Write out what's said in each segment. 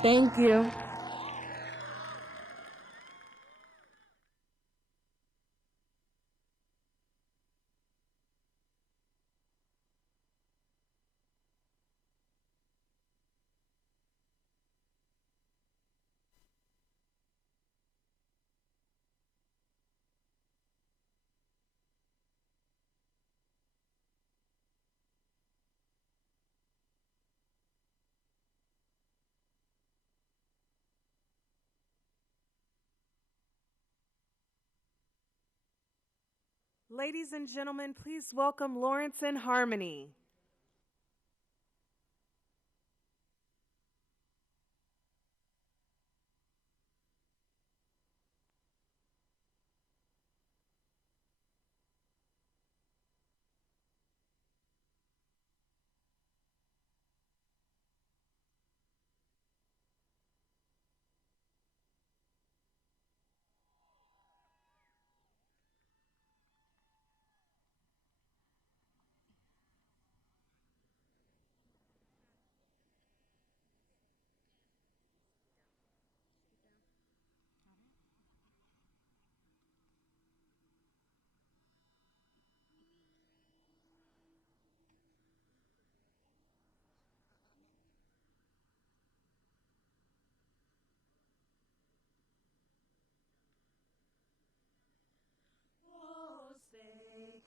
Thank you. Ladies and gentlemen, please welcome Lawrence and Harmony.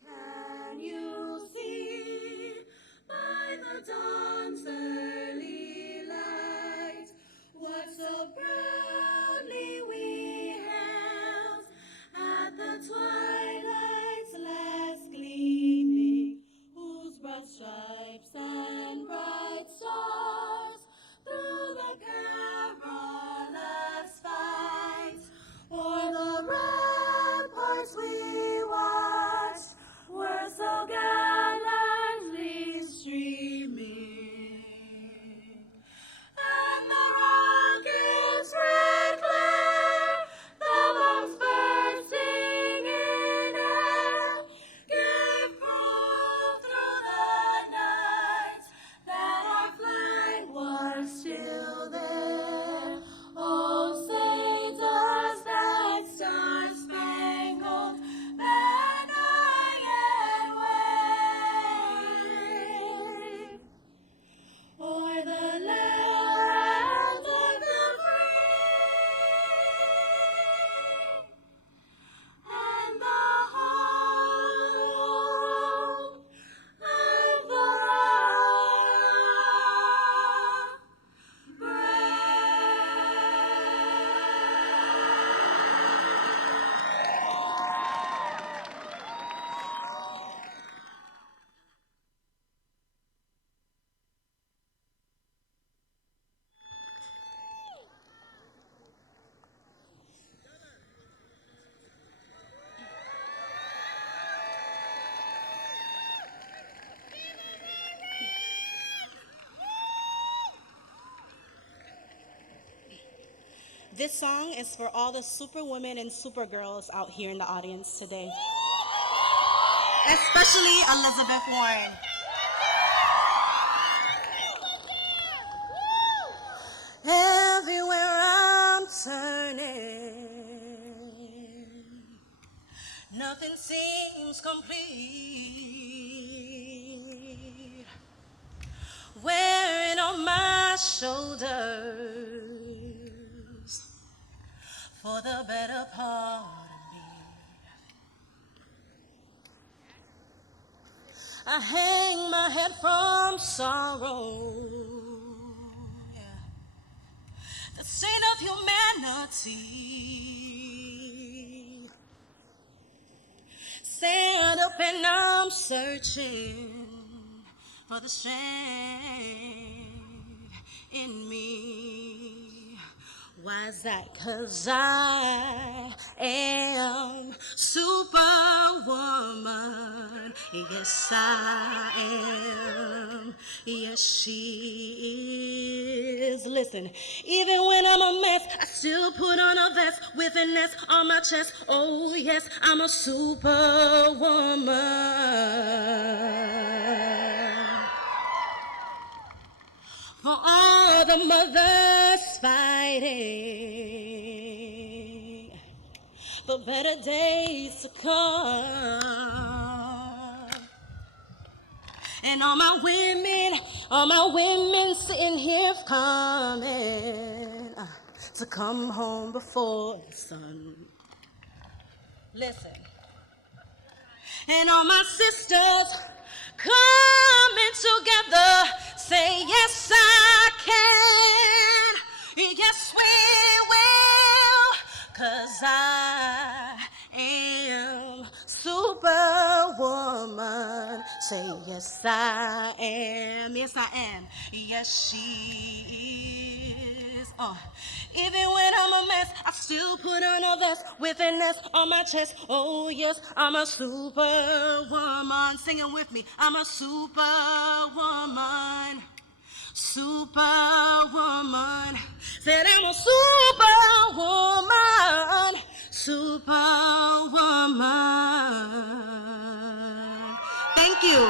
Can you see by the dawn's early light what so proudly we hailed at the twilight's last gleaming, whose broad stripes and bright stars through the perilous fight o'er the ramparts we watched were so gallantly streaming, and the rocket's red glare, the bombs bursting in air, gave proof through the night that our flag was still there. Oh, say does that star-spangled banner yet wave o'er the land of the free and the home of the brave? This song is for all the superwomen and supergirls out here in the audience today. Especially Elizabeth Warren. Everywhere I'm turning, nothing seems complete. Wearing on my shoulders for the better part of me. I hang my head from sorrow, the sin of humanity. Stand up and I'm searching for the strength in me. Why is that? 'Cause I am superwoman. Yes, I am. Yes, she is. Listen, even when I'm a mess, I still put on a vest with an S on my chest. Oh, yes, I'm a superwoman. for all the mothers fighting for better days to come. And all my women sitting here coming to come home before the sun. Listen. And all my sisters coming together, say yes I can, yes we will, 'cause I am Superwoman. Say yes I am, yes I am, yes she is. Even when I'm a mess, I still put on a vest with an S on my chest. Oh yes, I'm a superwoman. Sing it with me. I'm a superwoman. Superwoman. Said I'm a superwoman. Superwoman. Thank you.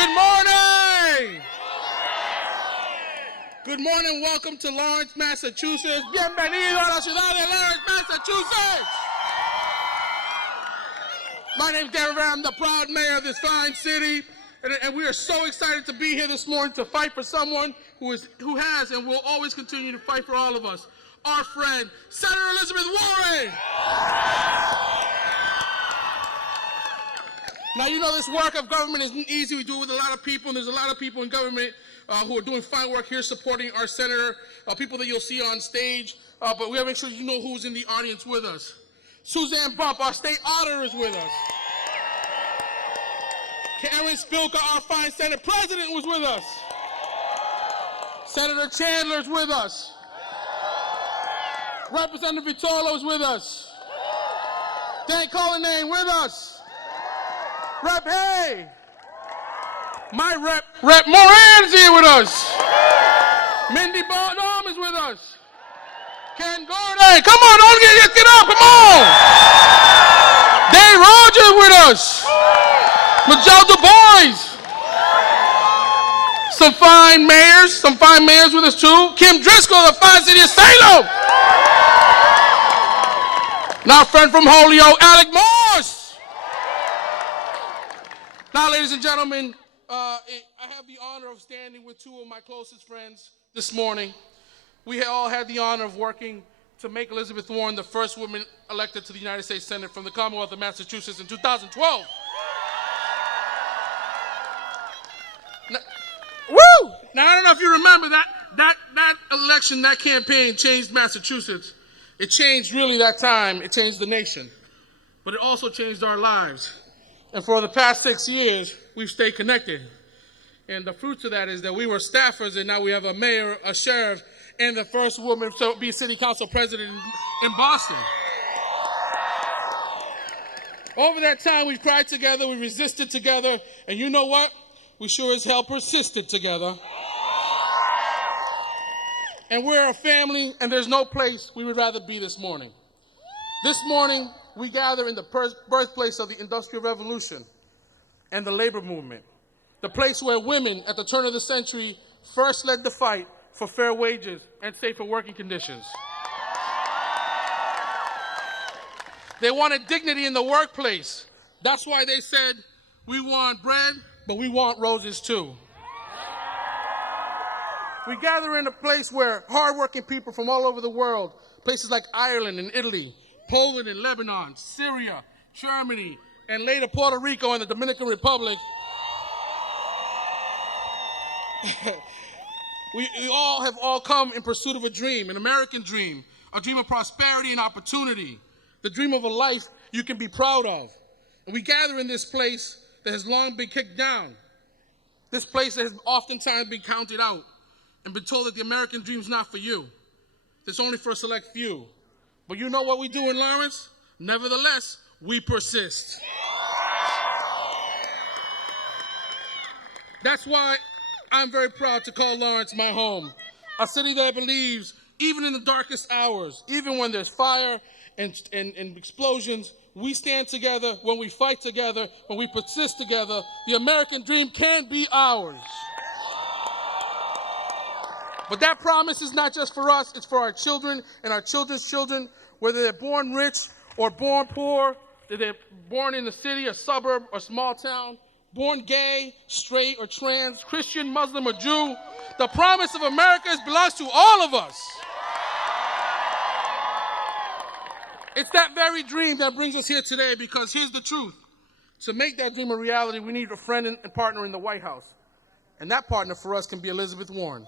Good morning! Good morning. Welcome to Lawrence, Massachusetts. Bienvenido a la ciudad de Lawrence, Massachusetts. My name is Darren Rivera. I'm the proud mayor of this fine city. And we are so excited to be here this morning to fight for someone who has and will always continue to fight for all of us. Our friend, Senator Elizabeth Warren. Now, you know this work of government isn't easy. We do it with a lot of people, and there's a lot of people in government who are doing fine work here supporting our senator, people that you'll see on stage. But we have to make sure you know who's in the audience with us. Suzanne Bump, our state auditor, is with us. Karen Spilka, our fine Senate president, was with us. Senator Chandler is with us. Representative Vitolo is with us. Dan Cullinane with us. Rep Hay. My Rep Moran is here with us. Mindy Bonham is with us. Ken Gordon, come on, don't get up, come on. Dave Rogers with us. Michelle Du Bois. Some fine mayors with us too. Kim Driscoll, the fine city of Salem. Now, friend from Holyoke, Alec Morse. Now, ladies and gentlemen, I have the honor of standing with two of my closest friends this morning. We all had the honor of working to make Elizabeth Warren the first woman elected to the United States Senate from the Commonwealth of Massachusetts in 2012. Now, I don't know if you remember that election, that campaign changed Massachusetts. It changed really that time. It changed the nation. But it also changed our lives. And for the past 6 years, we've stayed connected. And the fruits of that is that we were staffers, and now we have a mayor, a sheriff, and the first woman to be city council president in Boston. Over that time, we've cried together, we resisted together, and you know what? We sure as hell persisted together. And we're a family, and there's no place we would rather be this morning. This morning, we gather in the birthplace of the Industrial Revolution and the labor movement, the place where women at the turn of the century first led the fight for fair wages and safer working conditions. They wanted dignity in the workplace. That's why they said, we want bread, but we want roses too. We gather in a place where hardworking people from all over the world, places like Ireland and Italy, Poland and Lebanon, Syria, Germany, and later Puerto Rico and the Dominican Republic, we all have come in pursuit of a dream, an American dream, a dream of prosperity and opportunity, the dream of a life you can be proud of. And we gather in this place that has long been kicked down, this place that has oftentimes been counted out and been told that the American dream is not for you. It's only for a select few. But you know what we do in Lawrence? Nevertheless, we persist. That's why I'm very proud to call Lawrence my home, a city that believes even in the darkest hours, even when there's fire and explosions, we stand together, when we fight together, when we persist together, the American dream can be ours. But that promise is not just for us, it's for our children and our children's children, whether they're born rich or born poor, whether they're born in the city, a suburb, or small town, born gay, straight, or trans, Christian, Muslim, or Jew. The promise of America belongs to all of us. It's that very dream that brings us here today, because here's the truth. To make that dream a reality, we need a friend and partner in the White House. And that partner for us can be Elizabeth Warren.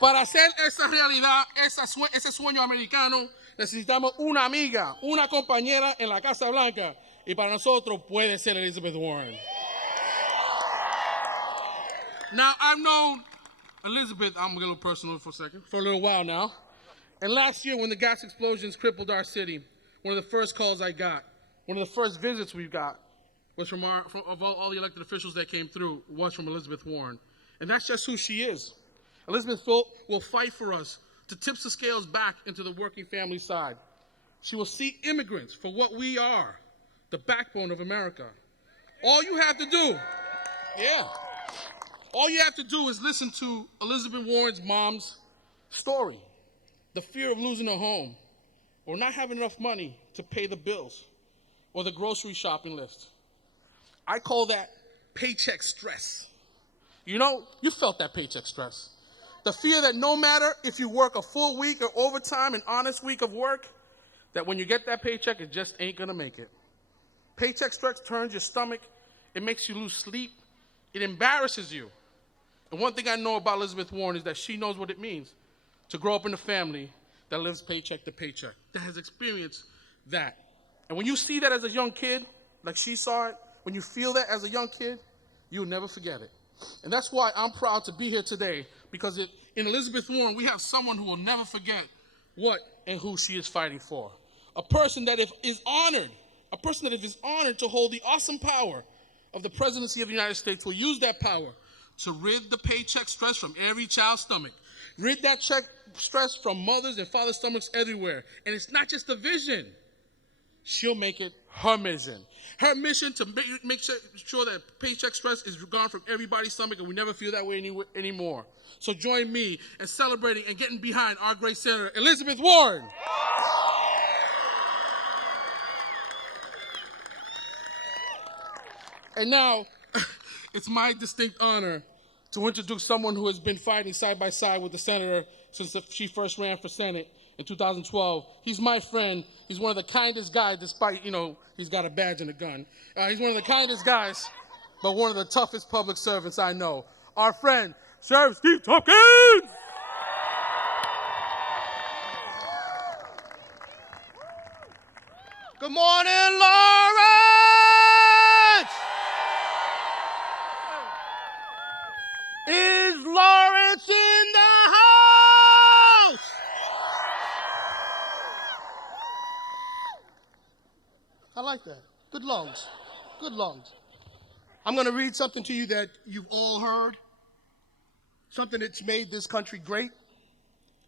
Para hacer esa realidad, ese sueño americano, necesitamos una amiga, una compañera en la Casa Blanca. Y para nosotros puede ser Elizabeth Warren. Now, I've known Elizabeth, I'm going to get a little personal for a second, for a little while now. And last year, when the gas explosions crippled our city, one of the first calls I got, one of the first visits we got, was from all the elected officials that came through, was from Elizabeth Warren. And that's just who she is. Elizabeth will fight for us to tip the scales back into the working family side. She will see immigrants for what we are, the backbone of America. All you have to do, yeah, all you have to do is listen to Elizabeth Warren's mom's story. The fear of losing a home, or not having enough money to pay the bills, or the grocery shopping list. I call that paycheck stress. You know, you felt that paycheck stress. The fear that no matter if you work a full week or overtime, an honest week of work, that when you get that paycheck, it just ain't gonna make it. Paycheck stress turns your stomach. It makes you lose sleep. It embarrasses you. And one thing I know about Elizabeth Warren is that she knows what it means to grow up in a family that lives paycheck to paycheck, that has experienced that. And when you see that as a young kid, like she saw it, when you feel that as a young kid, you'll never forget it. And that's why I'm proud to be here today, because in Elizabeth Warren, we have someone who will never forget what and who she is fighting for. A person that is honored to hold the awesome power of the presidency of the United States, will use that power to rid the paycheck stress from every child's stomach. Rid that check stress from mothers and fathers' stomachs everywhere. And it's not just a vision. She'll make it her mission. Her mission to make sure that paycheck stress is gone from everybody's stomach, and we never feel that way anymore. So join me in celebrating and getting behind our great Senator, Elizabeth Warren. And now, it's my distinct honor to introduce someone who has been fighting side by side with the senator since she first ran for Senate in 2012. He's my friend. He's one of the kindest guys, despite, he's got a badge and a gun. He's one of the kindest guys, but one of the toughest public servants I know. Our friend, Sheriff Steve Tompkins! Good morning, Lawrence! Is Lawrence in the house? I like that. Good lungs. Good lungs. I'm going to read something to you that you've all heard. Something that's made this country great.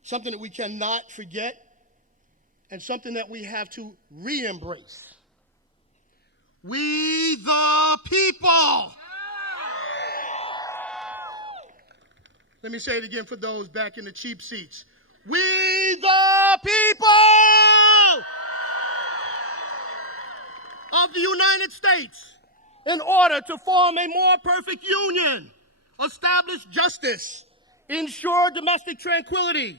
Something that we cannot forget. And something that we have to re-embrace. We the people. Let me say it again for those back in the cheap seats. We the people of the United States, in order to form a more perfect union, establish justice, ensure domestic tranquility,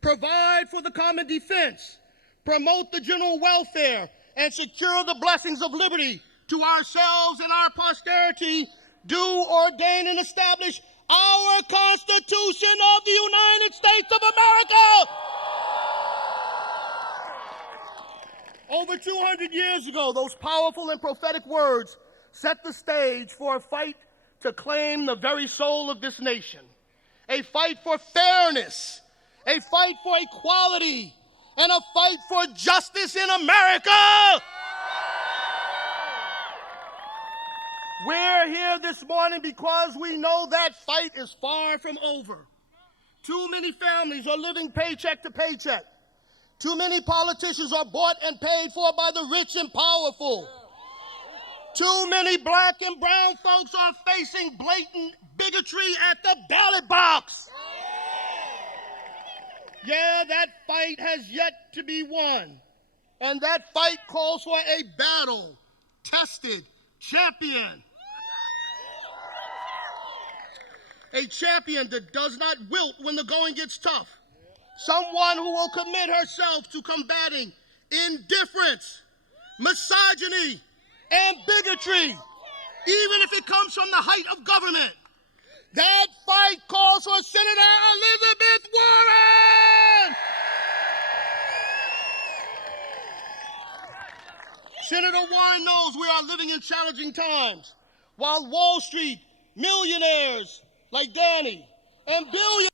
provide for the common defense, promote the general welfare, and secure the blessings of liberty to ourselves and our posterity, do ordain and establish our Constitution of the United States of America. Over 200 years ago, those powerful and prophetic words set the stage for a fight to claim the very soul of this nation. A fight for fairness, a fight for equality, and a fight for justice in America. We're here this morning because we know that fight is far from over. Too many families are living paycheck to paycheck. Too many politicians are bought and paid for by the rich and powerful. Too many black and brown folks are facing blatant bigotry at the ballot box. Yeah, that fight has yet to be won. And that fight calls for a battle-tested champion. A champion that does not wilt when the going gets tough. Someone who will commit herself to combating indifference, misogyny, and bigotry, even if it comes from the height of government. That fight calls for Senator Elizabeth Warren! Senator Warren knows we are living in challenging times. While Wall Street, millionaires like Danny, and billionaires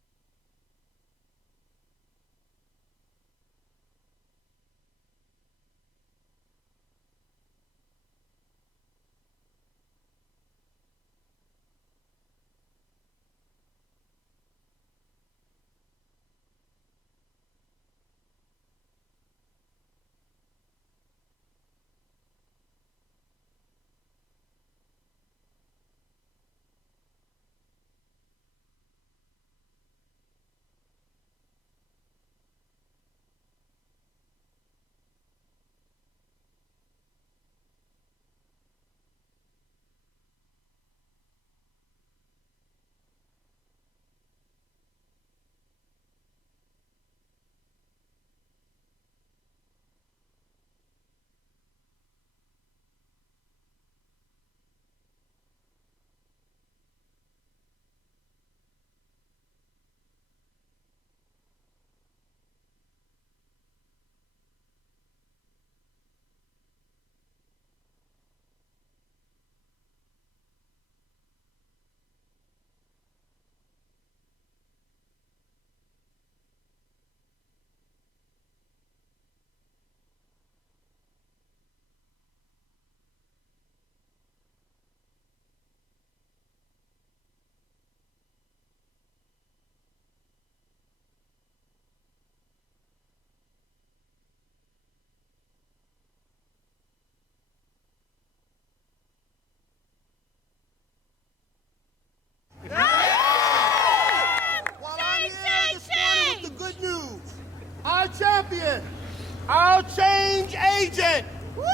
Our change agent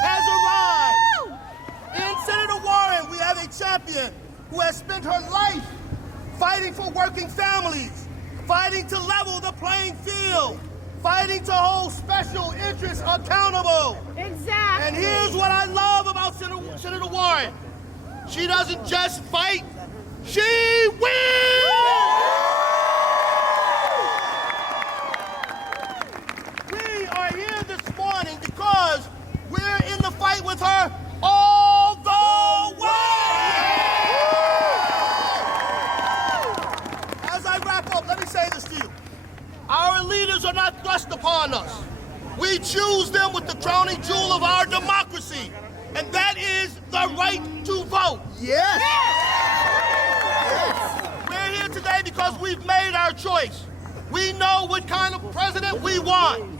has arrived. In Senator Warren, we have a champion who has spent her life fighting for working families, fighting to level the playing field, fighting to hold special interests accountable. Exactly. And here's what I love about Senator Warren. She doesn't just fight, she wins! We are here this morning because we're in the fight with her all the way! As I wrap up, let me say this to you. Our leaders are not thrust upon us. We choose them with the crowning jewel of our democracy, and that is the right to vote. Yes! Yes! We're here today because we've made our choice. We know what kind of president we want.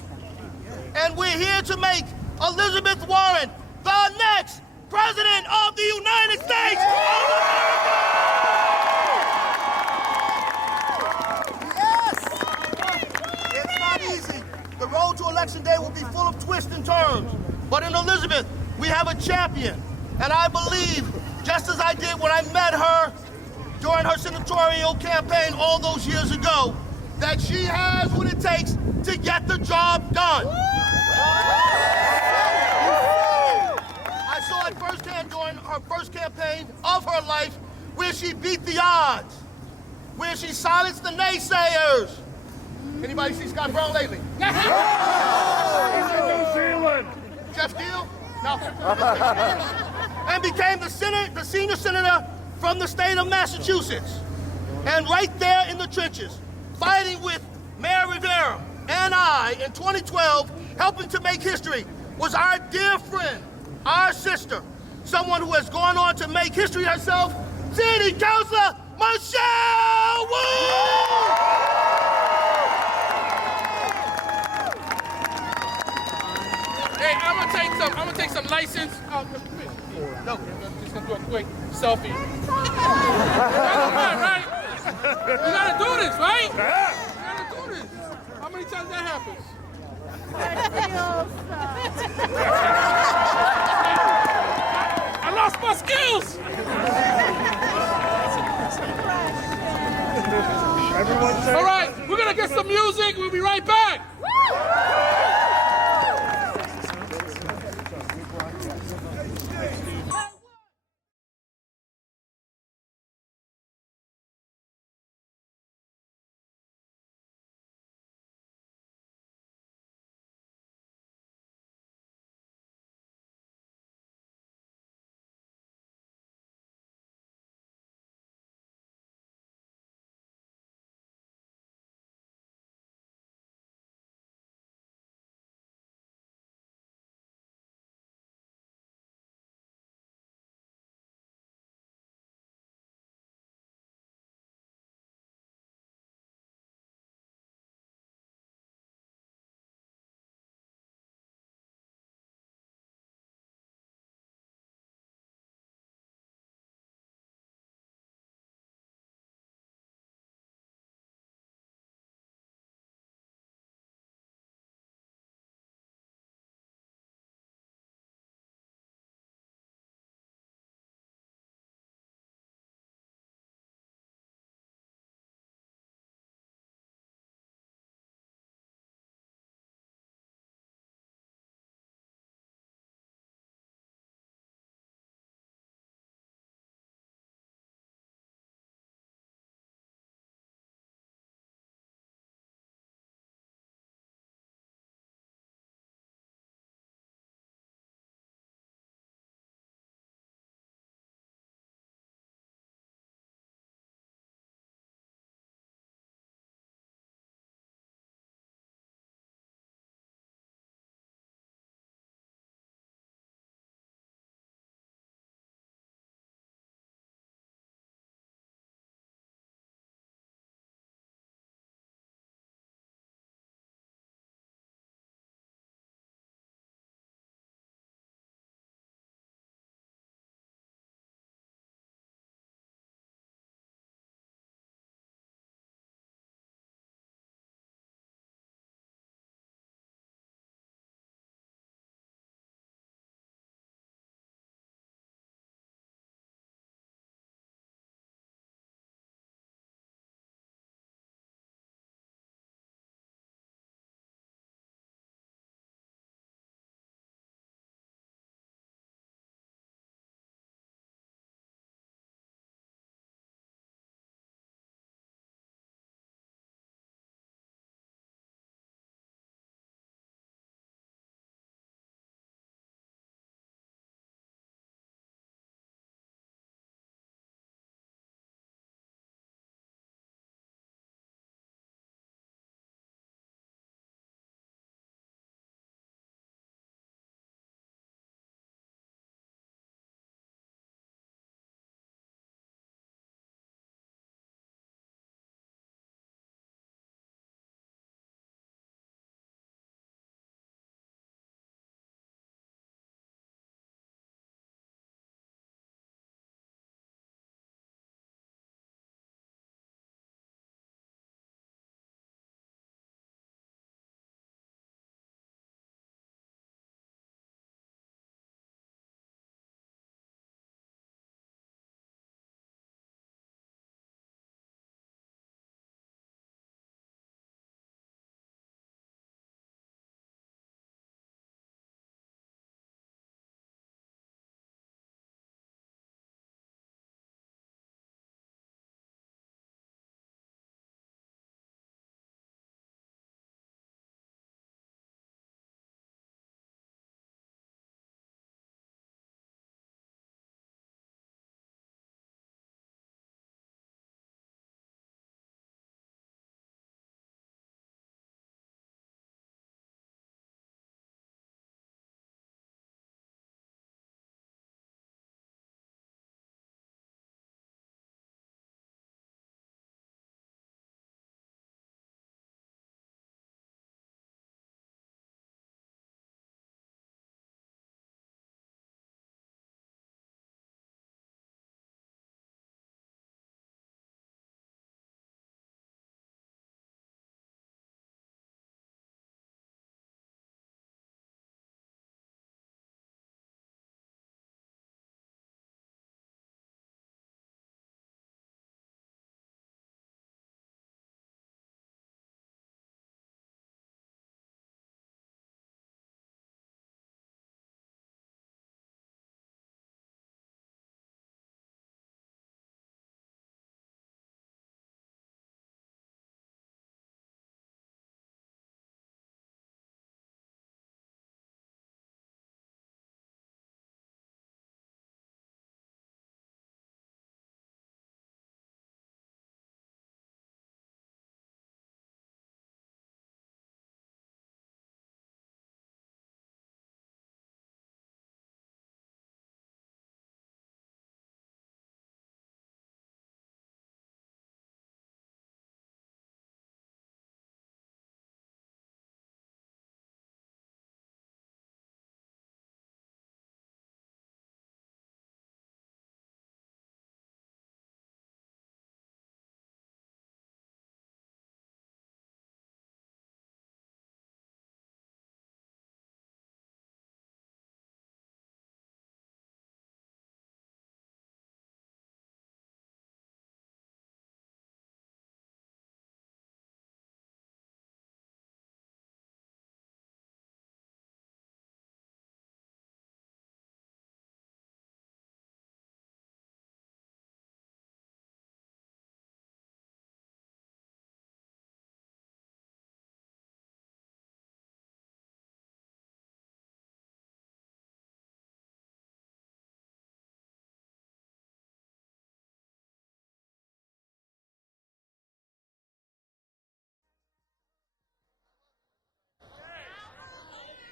And we're here to make Elizabeth Warren the next president of the United States of America! Yes! It's not easy. The road to election day will be full of twists and turns. But in Elizabeth, we have a champion. And I believe, just as I did when I met her during her senatorial campaign all those years ago, that she has what it takes to get the job done. I saw it firsthand during her first campaign of her life, where she beat the odds, where she silenced the naysayers. Anybody see Scott Brown lately? He's in New Zealand. Jeff Deal? No. And became the senior senator from the state of Massachusetts. And right there in the trenches, fighting with Mayor Rivera and I in 2012, helping to make history, was our dear friend, our sister, someone who has gone on to make history herself, City Councilor Michelle Wu! Hey, I'm gonna take some license. Oh, come here. No, I'm just gonna do a quick selfie. Right? You gotta do this, right? Yeah. You gotta do this. How many times that happens? I lost my skills. Everyone say All right, we're gonna get some music. We'll be right back.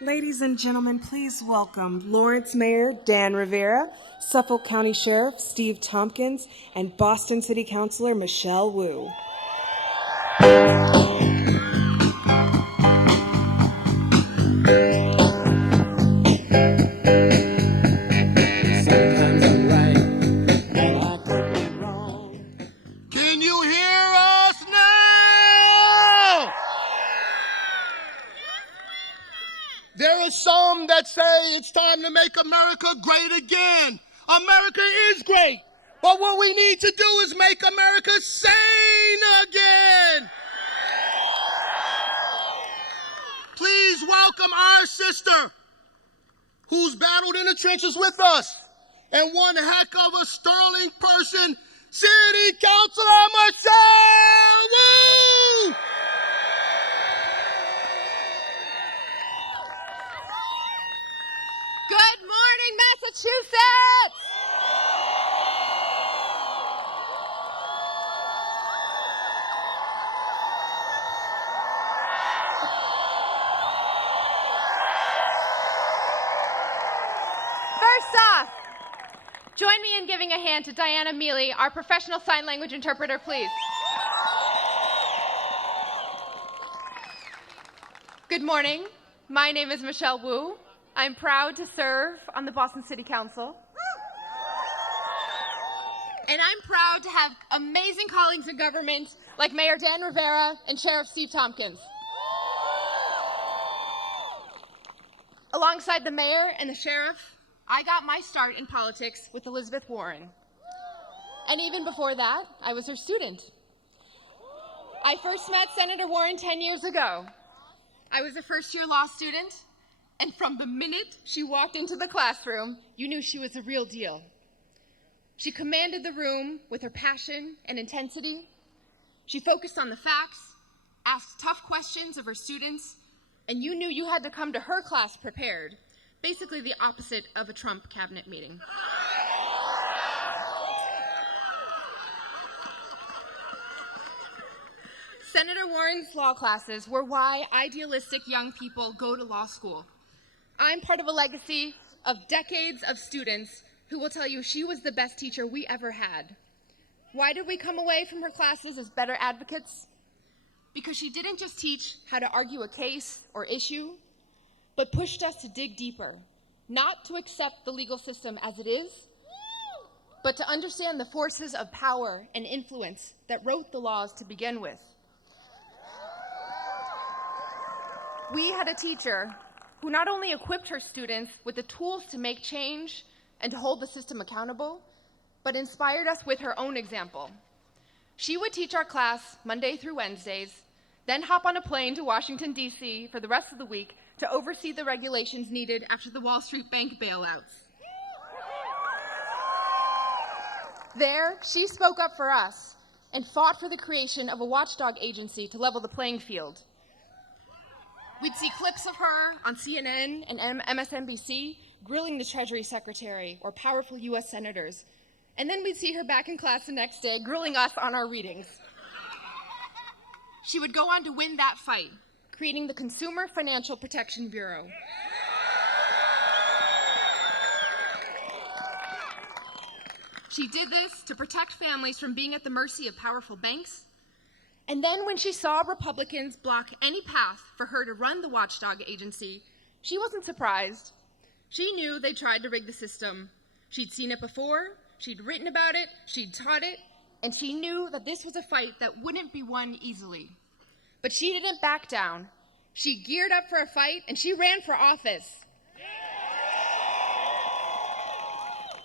Ladies and gentlemen, please welcome Lawrence Mayor Dan Rivera, Suffolk County Sheriff Steve Tompkins, and Boston City Councilor Michelle Wu. Can you hear us now? There are some that say it's time to make America great again. America is great, but what we need to do is make America sane again. Please welcome our sister, who's battled in the trenches with us, and one heck of a sterling person, City Councilor Michelle Wu! Good morning, Massachusetts! First off, join me in giving a hand to Diana Mealy, our professional sign language interpreter, please. Good morning. My name is Michelle Wu. I'm proud to serve on the Boston City Council. And I'm proud to have amazing colleagues in government like Mayor Dan Rivera and Sheriff Steve Tompkins. Alongside the mayor and the sheriff, I got my start in politics with Elizabeth Warren. And even before that, I was her student. I first met Senator Warren 10 years ago. I was a first-year law student, and from the minute she walked into the classroom, you knew she was a real deal. She commanded the room with her passion and intensity. She focused on the facts, asked tough questions of her students, and you knew you had to come to her class prepared, basically the opposite of a Trump cabinet meeting. Senator Warren's law classes were why idealistic young people go to law school. I'm part of a legacy of decades of students who will tell you she was the best teacher we ever had. Why did we come away from her classes as better advocates? Because she didn't just teach how to argue a case or issue, but pushed us to dig deeper, not to accept the legal system as it is, but to understand the forces of power and influence that wrote the laws to begin with. We had a teacher who not only equipped her students with the tools to make change and to hold the system accountable, but inspired us with her own example. She would teach our class Monday through Wednesdays, then hop on a plane to Washington, D.C. for the rest of the week to oversee the regulations needed after the Wall Street bank bailouts. There, she spoke up for us and fought for the creation of a watchdog agency to level the playing field. We'd see clips of her on CNN and MSNBC grilling the Treasury Secretary or powerful U.S. senators, and then we'd see her back in class the next day grilling us on our readings. She would go on to win that fight, creating the Consumer Financial Protection Bureau. She did this to protect families from being at the mercy of powerful banks. And then when she saw Republicans block any path for her to run the watchdog agency, she wasn't surprised. She knew they tried to rig the system. She'd seen it before, she'd written about it, she'd taught it, and she knew that this was a fight that wouldn't be won easily. But she didn't back down. She geared up for a fight, and she ran for office.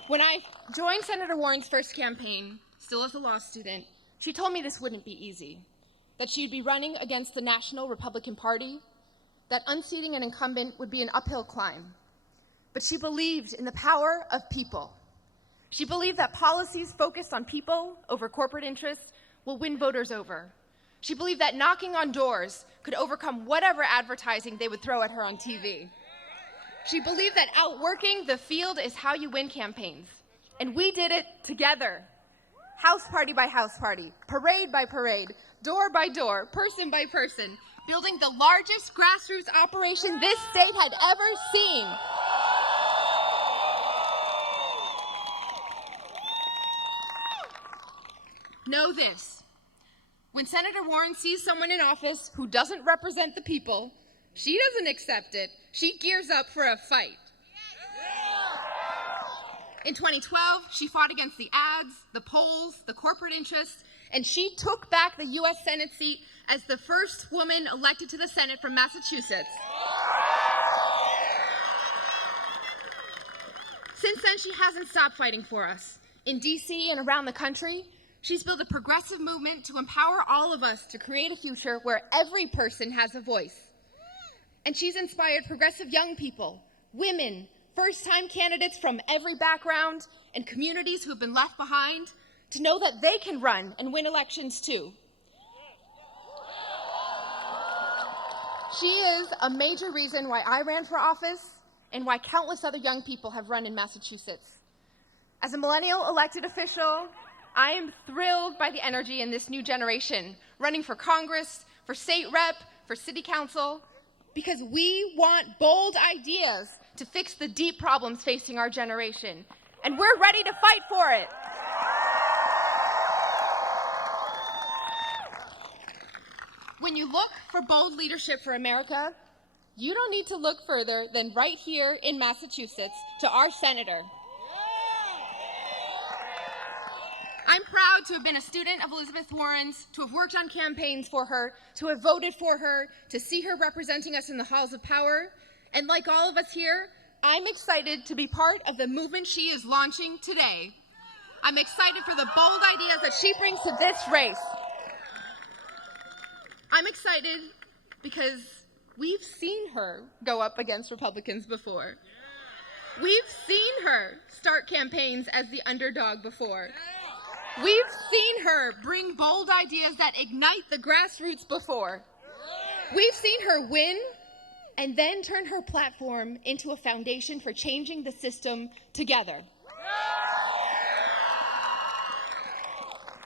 When I joined Senator Warren's first campaign, still as a law student, she told me this wouldn't be easy, that she'd be running against the National Republican Party, that unseating an incumbent would be an uphill climb. But she believed in the power of people. She believed that policies focused on people over corporate interests will win voters over. She believed that knocking on doors could overcome whatever advertising they would throw at her on TV. She believed that outworking the field is how you win campaigns. And we did it together. House party by house party, parade by parade, door by door, person by person, building the largest grassroots operation this state had ever seen. Know this: when Senator Warren sees someone in office who doesn't represent the people, she doesn't accept it. She gears up for a fight. In 2012, she fought against the ads, the polls, the corporate interests, and she took back the U.S. Senate seat as the first woman elected to the Senate from Massachusetts. Since then, she hasn't stopped fighting for us. In D.C. and around the country, she's built a progressive movement to empower all of us to create a future where every person has a voice. And she's inspired progressive young people, women, first-time candidates from every background, and communities who have been left behind to know that they can run and win elections too. She is a major reason why I ran for office and why countless other young people have run in Massachusetts. As a millennial elected official, I am thrilled by the energy in this new generation, running for Congress, for state rep, for city council, because we want bold ideas to fix the deep problems facing our generation, and we're ready to fight for it. When you look for bold leadership for America, you don't need to look further than right here in Massachusetts to our senator. I'm proud to have been a student of Elizabeth Warren's, to have worked on campaigns for her, to have voted for her, to see her representing us in the halls of power. And like all of us here, I'm excited to be part of the movement she is launching today. I'm excited for the bold ideas that she brings to this race. I'm excited because we've seen her go up against Republicans before. We've seen her start campaigns as the underdog before. We've seen her bring bold ideas that ignite the grassroots before. We've seen her win and then turn her platform into a foundation for changing the system together.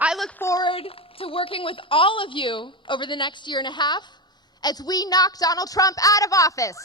I look forward to working with all of you over the next year and a half as we knock Donald Trump out of office.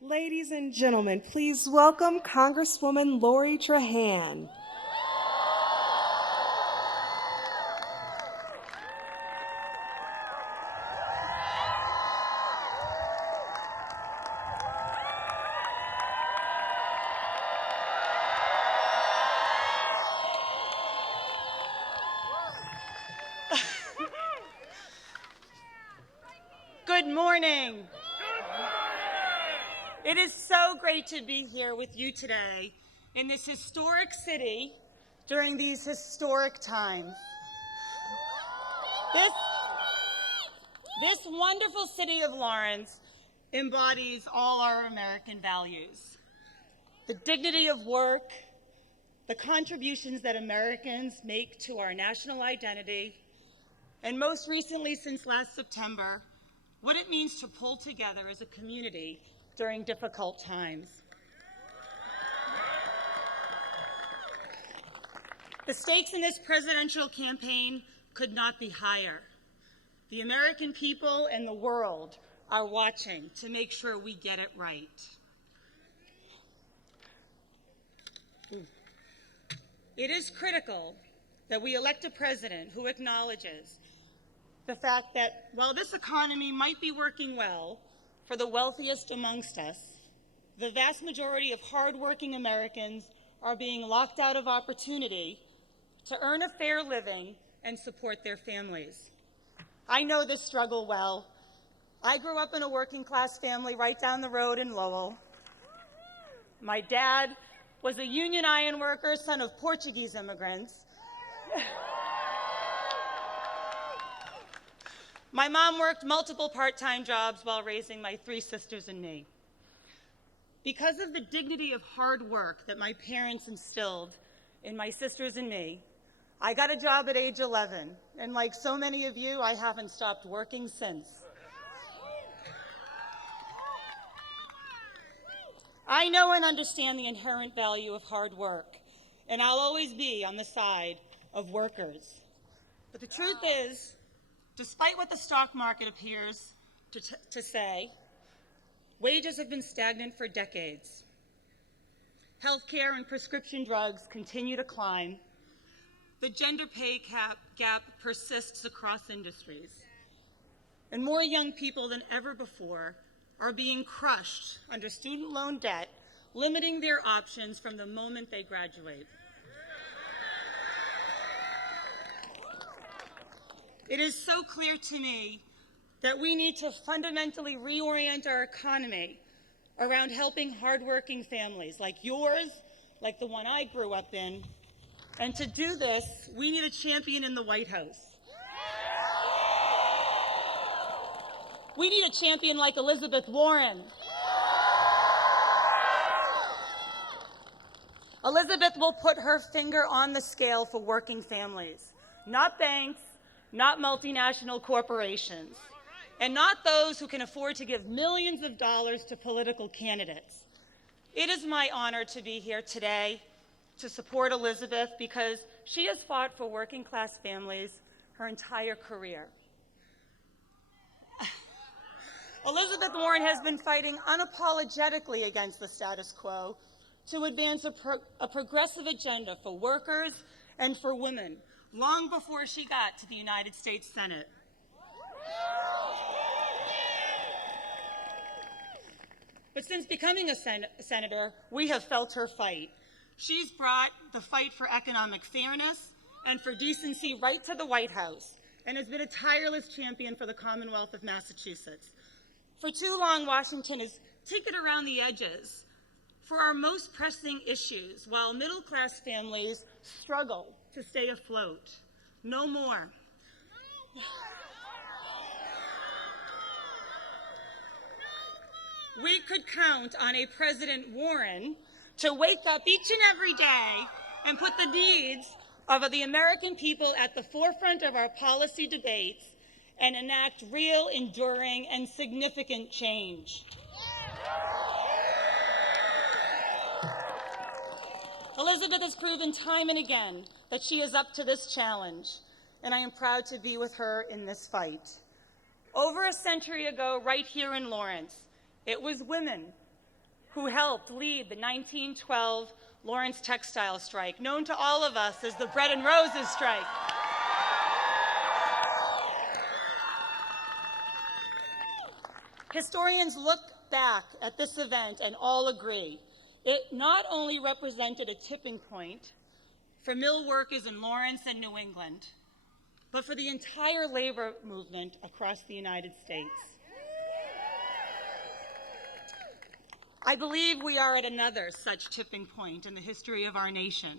Ladies and gentlemen, please welcome Congresswoman Lori Trahan. Good morning. It is so great to be here with you today in this historic city during these This wonderful city of Lawrence embodies all our American values. The dignity of work, the contributions that Americans make to our national identity, and most recently, since last September, what it means to pull together as a community during difficult times. The stakes in this presidential campaign could not be higher. The American people and the world are watching to make sure we get it right. It is critical that we elect a president who acknowledges the fact that while this economy might be working well for the wealthiest amongst us, the vast majority of hardworking Americans are being locked out of opportunity to earn a fair living and support their families. I know this struggle well. I grew up in a working-class family right down the road in Lowell. My dad was a union iron worker, son of Portuguese immigrants. My mom worked multiple part-time jobs while raising my 3 sisters and me. Because of the dignity of hard work that my parents instilled in my sisters and me, I got a job at age 11, and like so many of you, I haven't stopped working since. I know and understand the inherent value of hard work, and I'll always be on the side of workers. But the truth is, despite what the stock market appears to say, wages have been stagnant for decades. Healthcare and prescription drugs continue to climb. The gender pay gap persists across industries. And more young people than ever before are being crushed under student loan debt, limiting their options from the moment they graduate. It is so clear to me that we need to fundamentally reorient our economy around helping hardworking families like yours, like the one I grew up in. And to do this, we need a champion in the White House. We need a champion like Elizabeth Warren. Elizabeth will put her finger on the scale for working families, not banks, not multinational corporations, and not those who can afford to give millions of dollars to political candidates. It is my honor to be here today to support Elizabeth because she has fought for working-class families her entire career. Elizabeth Warren has been fighting unapologetically against the status quo to advance a progressive agenda for workers and for women long before she got to the United States Senate. But since becoming a senator, we have felt her fight. She's brought the fight for economic fairness and for decency right to the White House and has been a tireless champion for the Commonwealth of Massachusetts. For too long, Washington has tinkered around the edges for our most pressing issues while middle-class families struggle to stay afloat. No more. We could count on a President Warren to wake up each and every day and put the needs of the American people at the forefront of our policy debates and enact real, enduring, and significant change. Elizabeth has proven time and again that she is up to this challenge, and I am proud to be with her in this fight. Over a century ago, right here in Lawrence, it was women who helped lead the 1912 Lawrence textile strike, known to all of us as the Bread and Roses strike. Historians look back at this event and all agree it not only represented a tipping point for mill workers in Lawrence and New England, but for the entire labor movement across the United States. I believe we are at another such tipping point in the history of our nation,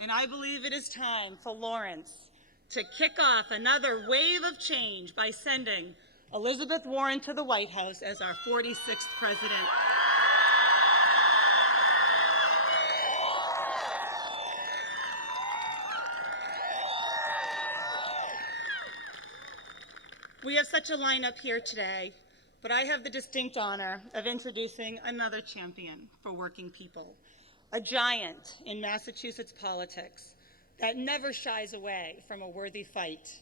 and I believe it is time for Lawrence to kick off another wave of change by sending Elizabeth Warren to the White House as our 46th president. We have such a lineup here today, but I have the distinct honor of introducing another champion for working people, a giant in Massachusetts politics that never shies away from a worthy fight.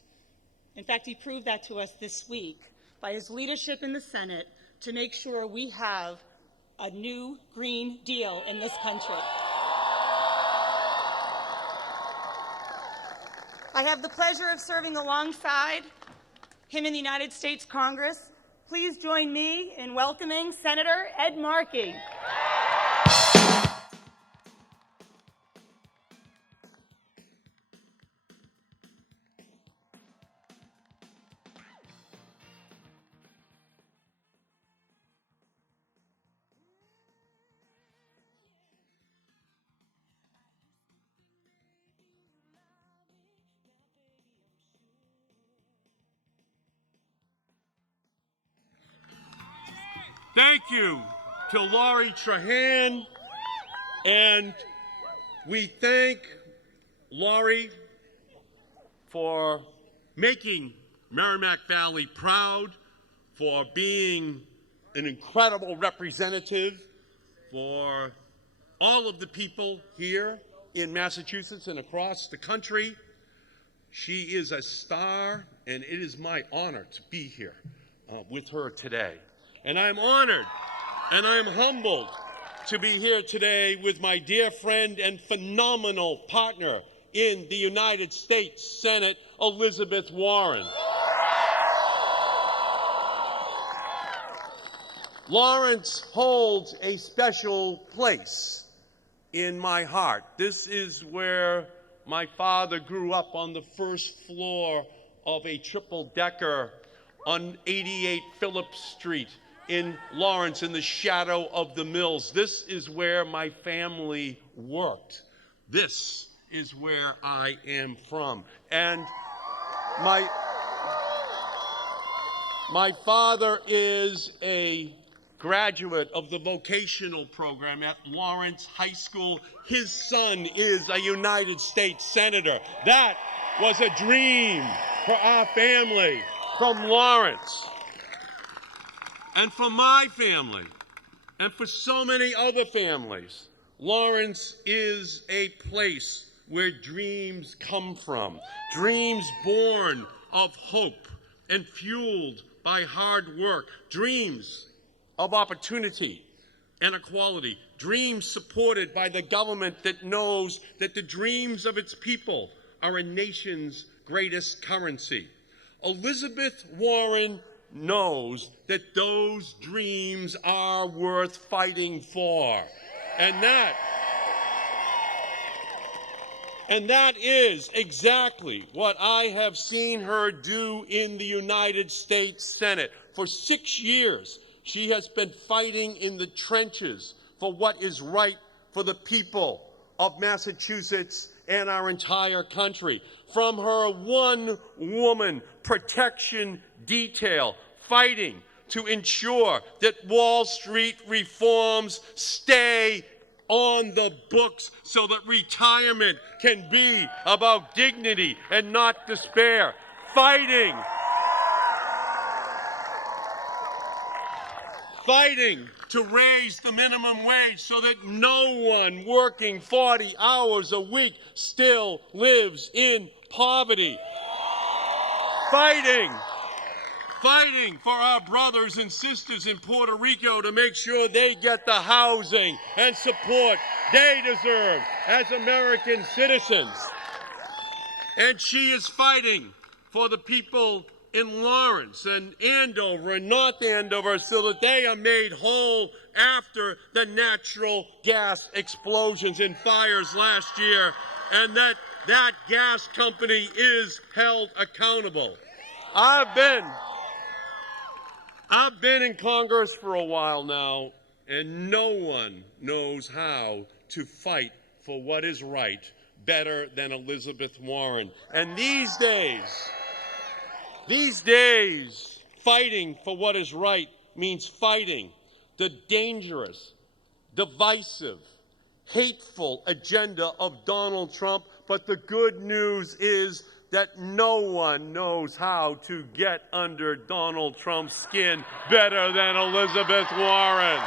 In fact, he proved that to us this week by his leadership in the Senate to make sure we have a new Green Deal in this country. I have the pleasure of serving alongside him in the United States Congress. Please join me in welcoming Senator Ed Markey. Thank you to Laurie Trahan, and we thank Laurie for making Merrimack Valley proud, for being an incredible representative for all of the people here in Massachusetts and across the country. She is a star, and it is my honor to be here with her today. And I'm honored and I'm humbled to be here today with my dear friend and phenomenal partner in the United States Senate, Elizabeth Warren. Lawrence holds a special place in my heart. This is where my father grew up, on the first floor of a triple-decker on 88 Phillips Street in Lawrence, in the shadow of the mills. This is where my family worked. This is where I am from. And my father is a graduate of the vocational program at Lawrence High School. His son is a United States Senator. That was a dream for our family from Lawrence. And for my family, and for so many other families, Lawrence is a place where dreams come from. Dreams born of hope and fueled by hard work. Dreams of opportunity and equality. Dreams supported by the government that knows that the dreams of its people are a nation's greatest currency. Elizabeth Warren knows that those dreams are worth fighting for. And that is exactly what I have seen her do in the United States Senate. For 6 years, she has been fighting in the trenches for what is right for the people of Massachusetts and our entire country. From her one-woman protection detail, fighting to ensure that Wall Street reforms stay on the books so that retirement can be about dignity and not despair. Fighting to raise the minimum wage so that no one working 40 hours a week still lives in poverty. Fighting for our brothers and sisters in Puerto Rico to make sure they get the housing and support they deserve as American citizens. And she is fighting for the people in Lawrence and Andover and North Andover so that they are made whole after the natural gas explosions and fires last year, and that gas company is held accountable. I've been in Congress for a while now, and no one knows how to fight for what is right better than Elizabeth Warren. And these days, fighting for what is right means fighting the dangerous, divisive, hateful agenda of Donald Trump. But the good news is that no one knows how to get under Donald Trump's skin better than Elizabeth Warren.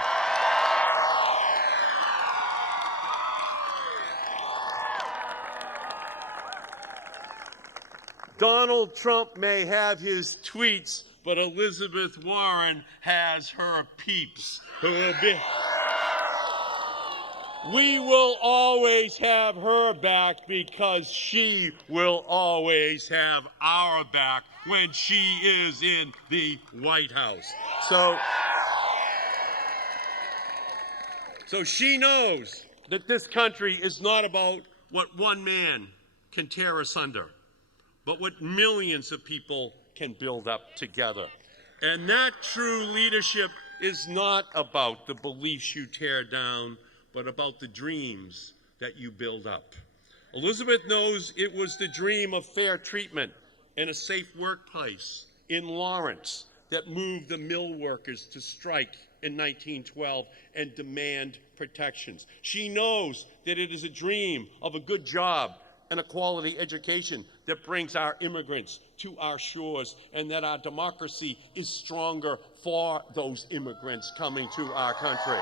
Donald Trump may have his tweets, but Elizabeth Warren has her peeps. We will always have her back because she will always have our back when she is in the White House. So she knows that this country is not about what one man can tear asunder, but what millions of people can build up together. And that true leadership is not about the beliefs you tear down, but about the dreams that you build up. Elizabeth knows it was the dream of fair treatment and a safe workplace in Lawrence that moved the mill workers to strike in 1912 and demand protections. She knows that it is a dream of a good job and a quality education that brings our immigrants to our shores, and that our democracy is stronger for those immigrants coming to our country.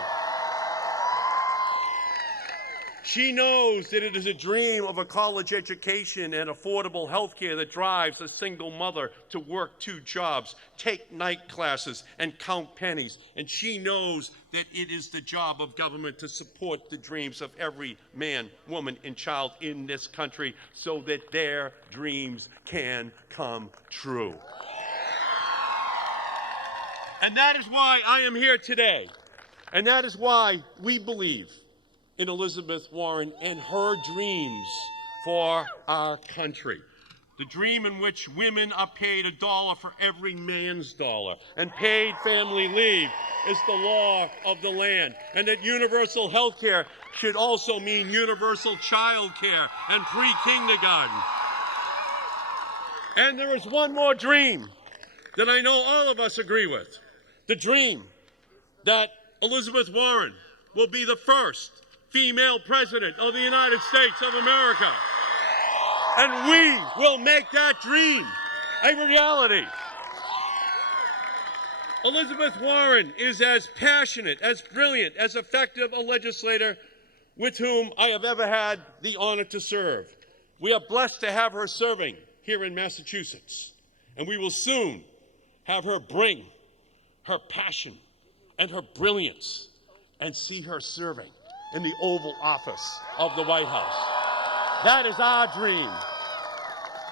She knows that it is a dream of a college education and affordable health care that drives a single mother to work 2 jobs, take night classes, and count pennies. And she knows that it is the job of government to support the dreams of every man, woman, and child in this country so that their dreams can come true. And that is why I am here today. And that is why we believe in Elizabeth Warren and her dreams for our country. The dream in which women are paid $1 for every man's dollar, and paid family leave is the law of the land, and that universal health care should also mean universal child care and pre-kindergarten. And there is one more dream that I know all of us agree with. The dream that Elizabeth Warren will be the first female president of the United States of America. And we will make that dream a reality. Elizabeth Warren is as passionate, as brilliant, as effective a legislator with whom I have ever had the honor to serve. We are blessed to have her serving here in Massachusetts, and we will soon have her bring her passion and her brilliance and see her serving in the Oval Office of the White House. That is our dream.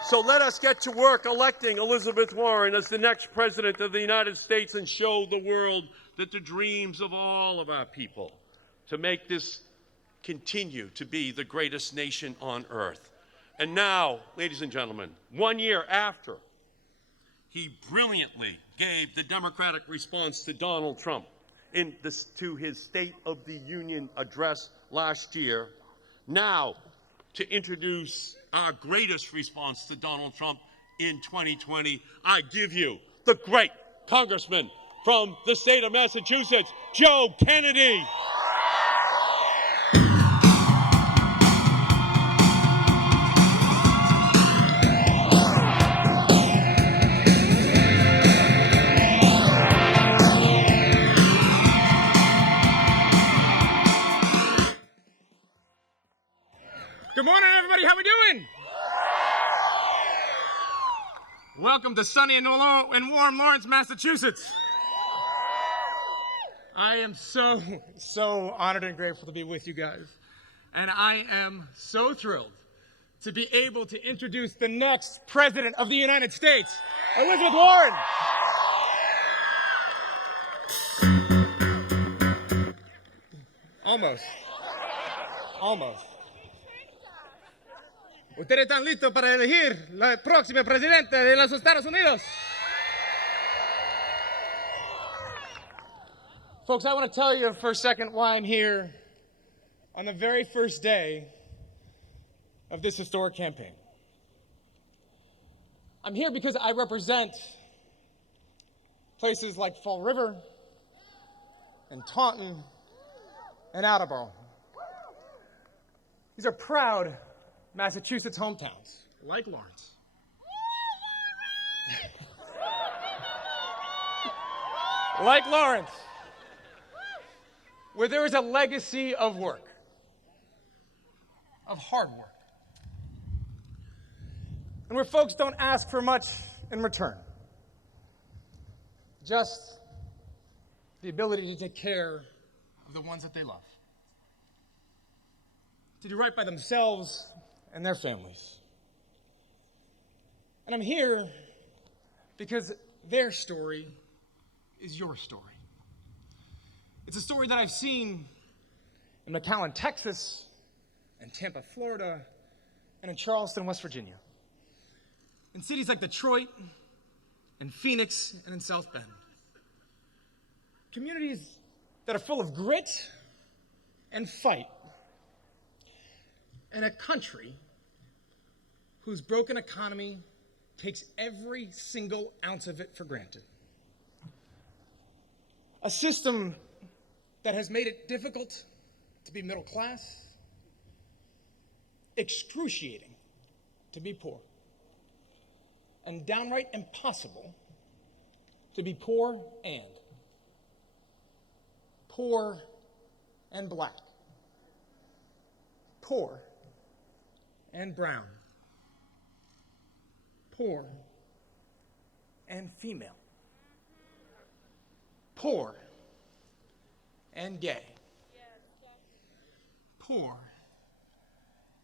So let us get to work electing Elizabeth Warren as the next president of the United States and show the world that the dreams of all of our people to make this continue to be the greatest nation on earth. And now, ladies and gentlemen, 1 year after he brilliantly gave the Democratic response to Donald Trump to his State of the Union address last year, now to introduce our greatest response to Donald Trump in 2020, I give you the great Congressman from the state of Massachusetts, Joe Kennedy. Good morning, everybody. How we doing? Welcome to sunny and warm Lawrence, Massachusetts. I am so honored and grateful to be with you guys. And I am so thrilled to be able to introduce the next President of the United States, Elizabeth Warren. Almost. ¿Ustedes están listos para elegir la próxima presidenta de los Estados Unidos? Folks, I want to tell you for a second why I'm here on the very first day of this historic campaign. I'm here because I represent places like Fall River and Taunton and Attleboro. These are proud Massachusetts hometowns, like Lawrence. Like Lawrence, where there is a legacy of work, of hard work, and where folks don't ask for much in return, just the ability to take care of the ones that they love, to do right by themselves and their families. And I'm here because their story is your story. It's a story that I've seen in McAllen, Texas, and Tampa, Florida, and in Charleston, West Virginia. In cities like Detroit, and Phoenix, and in South Bend. Communities that are full of grit and fight. And a country whose broken economy takes every single ounce of it for granted. A system that has made it difficult to be middle class, excruciating to be poor, and downright impossible to be poor and black, poor and brown, poor and female, poor and gay, poor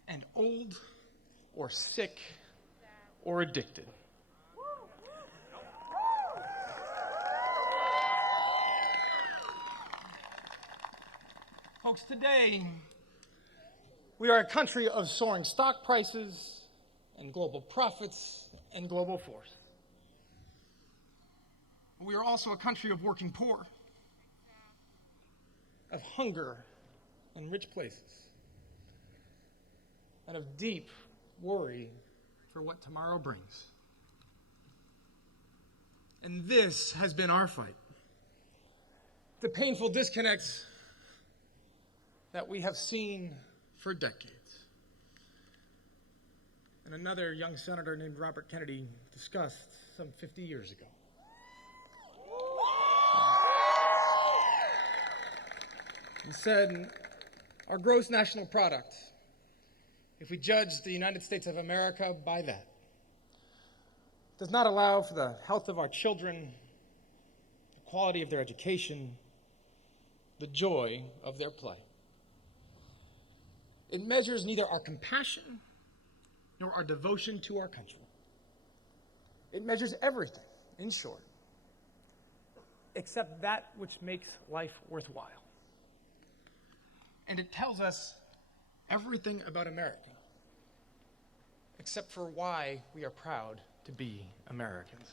and old or sick or addicted. Folks, today we are a country of soaring stock prices and global profits and global force. We are also a country of working poor, of hunger in rich places, and of deep worry for what tomorrow brings. And this has been our fight. The painful disconnects that we have seen for decades. And another young senator named Robert Kennedy discussed some 50 years ago. He said, our gross national product, if we judge the United States of America by that, does not allow for the health of our children, the quality of their education, the joy of their play. It measures neither our compassion nor our devotion to our country. It measures everything, in short, except that which makes life worthwhile. And it tells us everything about America, except for why we are proud to be Americans.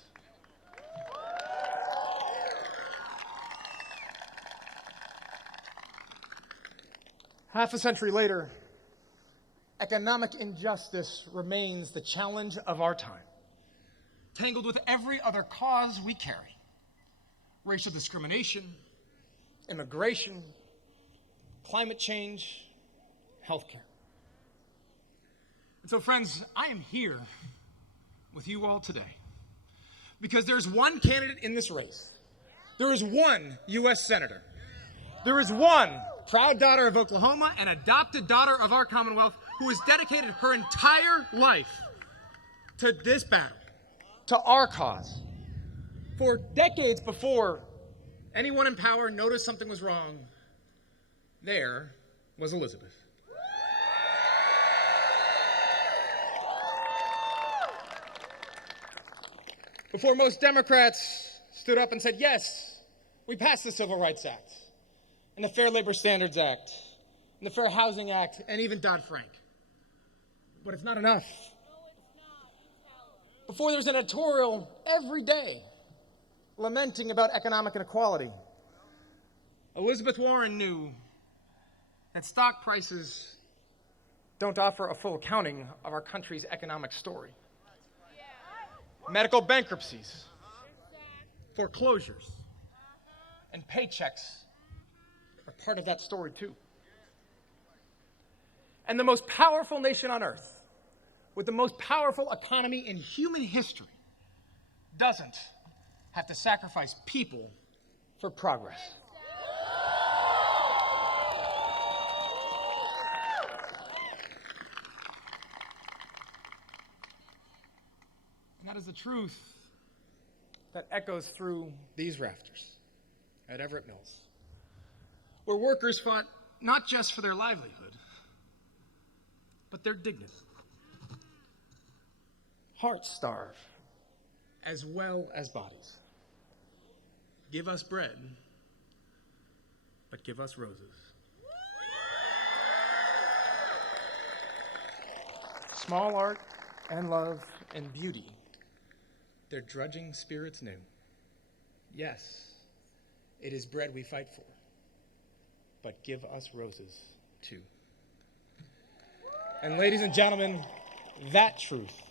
Half a century later, economic injustice remains the challenge of our time, tangled with every other cause we carry: racial discrimination, immigration, climate change, healthcare. And so, friends, I am here with you all today because there's one candidate in this race. There is one U.S. Senator. There is one proud daughter of Oklahoma and adopted daughter of our Commonwealth who has dedicated her entire life to this battle, to our cause. For decades before anyone in power noticed something was wrong, there was Elizabeth. Before most Democrats stood up and said, yes, we passed the Civil Rights Act, and the Fair Labor Standards Act, and the Fair Housing Act, and even Dodd-Frank. But it's not enough. Before there was an editorial every day lamenting about economic inequality, Elizabeth Warren knew that stock prices don't offer a full accounting of our country's economic story. Medical bankruptcies, foreclosures, and paychecks are part of that story too. And the most powerful nation on earth, with the most powerful economy in human history, doesn't have to sacrifice people for progress. And that is the truth that echoes through these rafters at Everett Mills, where workers fought not just for their livelihood, but their dignity. Hearts starve, as well as bodies. Give us bread, but give us roses. Small art and love and beauty, their drudging spirits knew. Yes, it is bread we fight for, but give us roses too. And ladies and gentlemen, that truth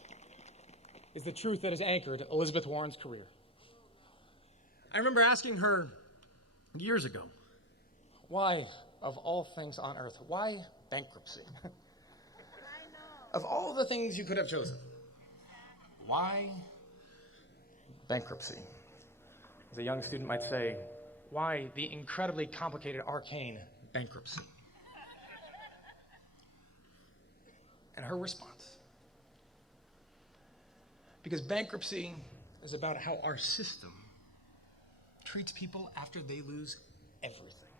is the truth that has anchored Elizabeth Warren's career. I remember asking her years ago, why, of all things on earth, why bankruptcy? Of all the things you could have chosen, why bankruptcy? As a young student might say, why the incredibly complicated, arcane bankruptcy? And her response, because bankruptcy is about how our system treats people after they lose everything.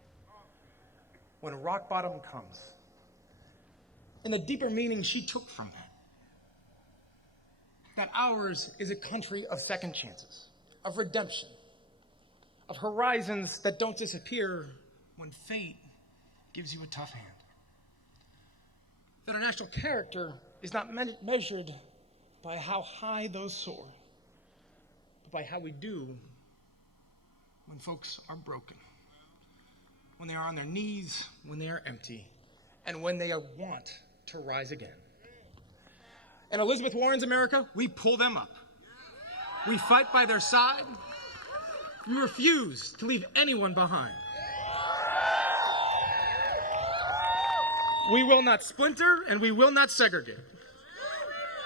When rock bottom comes, and the deeper meaning she took from that ours is a country of second chances, of redemption, of horizons that don't disappear when fate gives you a tough hand. That our national character is not measured by how high those soar, but by how we do when folks are broken, when they are on their knees, when they are empty, and when they want to rise again. In Elizabeth Warren's America, we pull them up. We fight by their side. We refuse to leave anyone behind. We will not splinter and we will not segregate.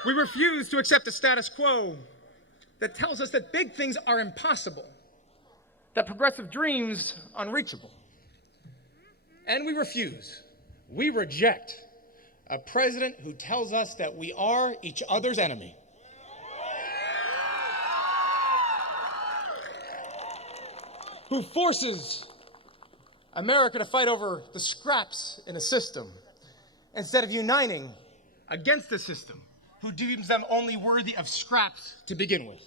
We refuse to accept a status quo that tells us that big things are impossible, that progressive dreams unreachable. And we reject a president who tells us that we are each other's enemy. Who forces America to fight over the scraps in a system instead of uniting against the system, who deems them only worthy of scraps to begin with.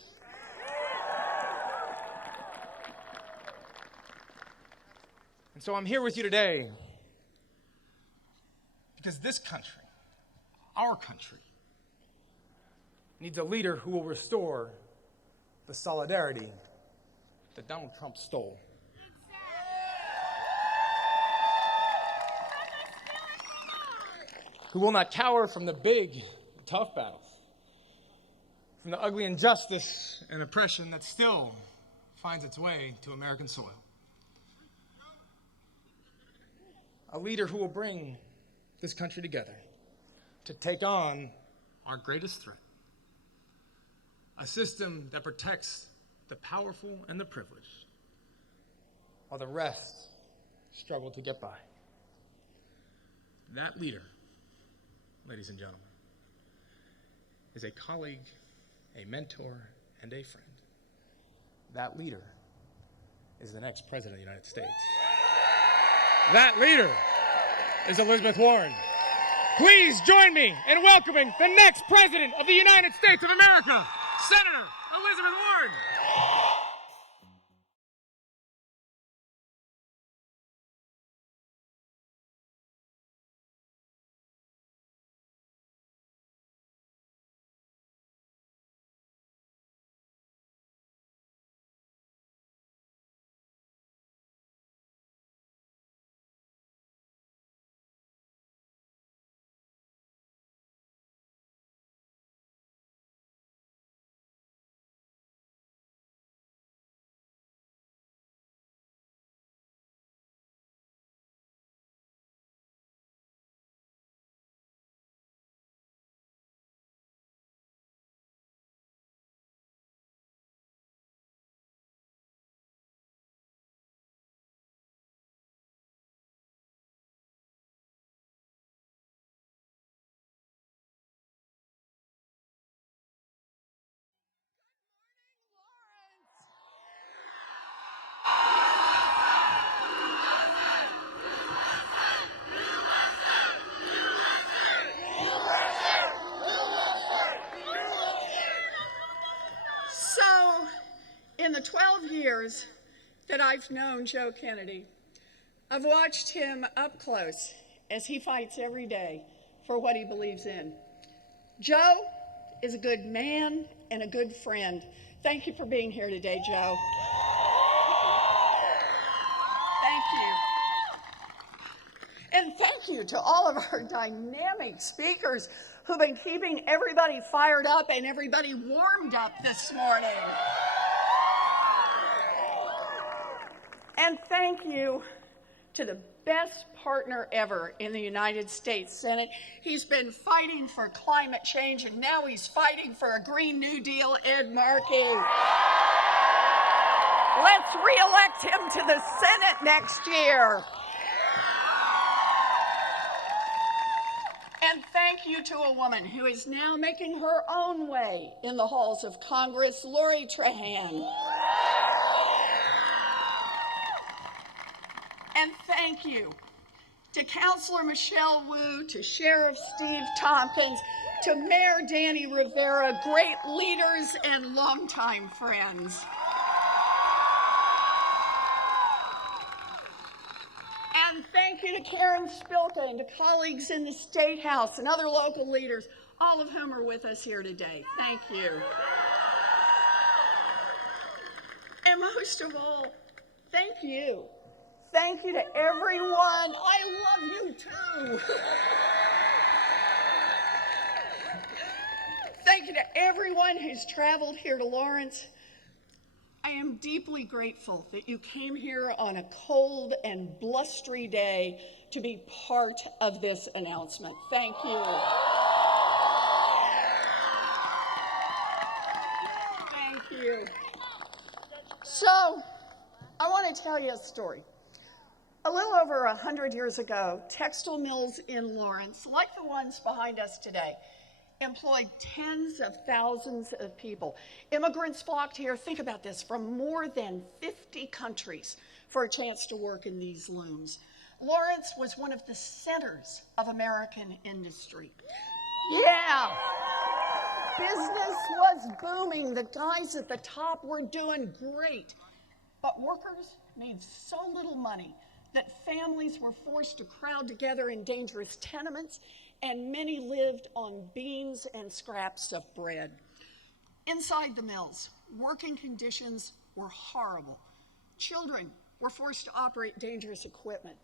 And so I'm here with you today because this country, our country, needs a leader who will restore the solidarity that Donald Trump stole. Who will not cower from the big, tough battles, from the ugly injustice and oppression that still finds its way to American soil. A leader who will bring this country together to take on our greatest threat. A system that protects the powerful and the privileged, while the rest struggle to get by. That leader, ladies and gentlemen, is a colleague, a mentor, and a friend. That leader is the next president of the United States. That leader is Elizabeth Warren. Please join me in welcoming the next president of the United States of America, Senator Elizabeth Warren. In the 12 years that I've known Joe Kennedy, I've watched him up close as he fights every day for what he believes in. Joe is a good man and a good friend. Thank you for being here today, Joe. Thank you. And thank you to all of our dynamic speakers who've been keeping everybody fired up and everybody warmed up this morning. And thank you to the best partner ever in the United States Senate. He's been fighting for climate change, and now he's fighting for a Green New Deal, Ed Markey. Let's re-elect him to the Senate next year. And thank you to a woman who is now making her own way in the halls of Congress, Lori Trahan. And thank you to Councilor Michelle Wu, to Sheriff Steve Tompkins, to Mayor Danny Rivera, great leaders and longtime friends. And thank you to Karen Spilka and to colleagues in the State House and other local leaders, all of whom are with us here today. Thank you. And most of all, thank you. Thank you to everyone. I love you too. Thank you to everyone who's traveled here to Lawrence. I am deeply grateful that you came here on a cold and blustery day to be part of this announcement. Thank you. Thank you. So, I want to tell you a story. A little over 100 years ago, textile mills in Lawrence, like the ones behind us today, employed tens of thousands of people. Immigrants flocked here, think about this, from more than 50 countries for a chance to work in these looms. Lawrence was one of the centers of American industry. Yeah, business was booming. The guys at the top were doing great. But workers made so little money that families were forced to crowd together in dangerous tenements, and many lived on beans and scraps of bread. Inside the mills, working conditions were horrible. Children were forced to operate dangerous equipment.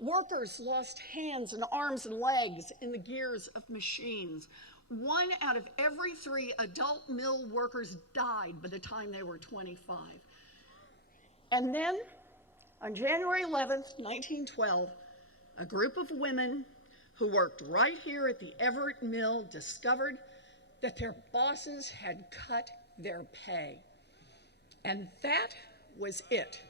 Workers lost hands and arms and legs in the gears of machines. 1 out of every 3 adult mill workers died by the time they were 25. And then, on January 11th, 1912, a group of women who worked right here at the Everett Mill discovered that their bosses had cut their pay. And that was it.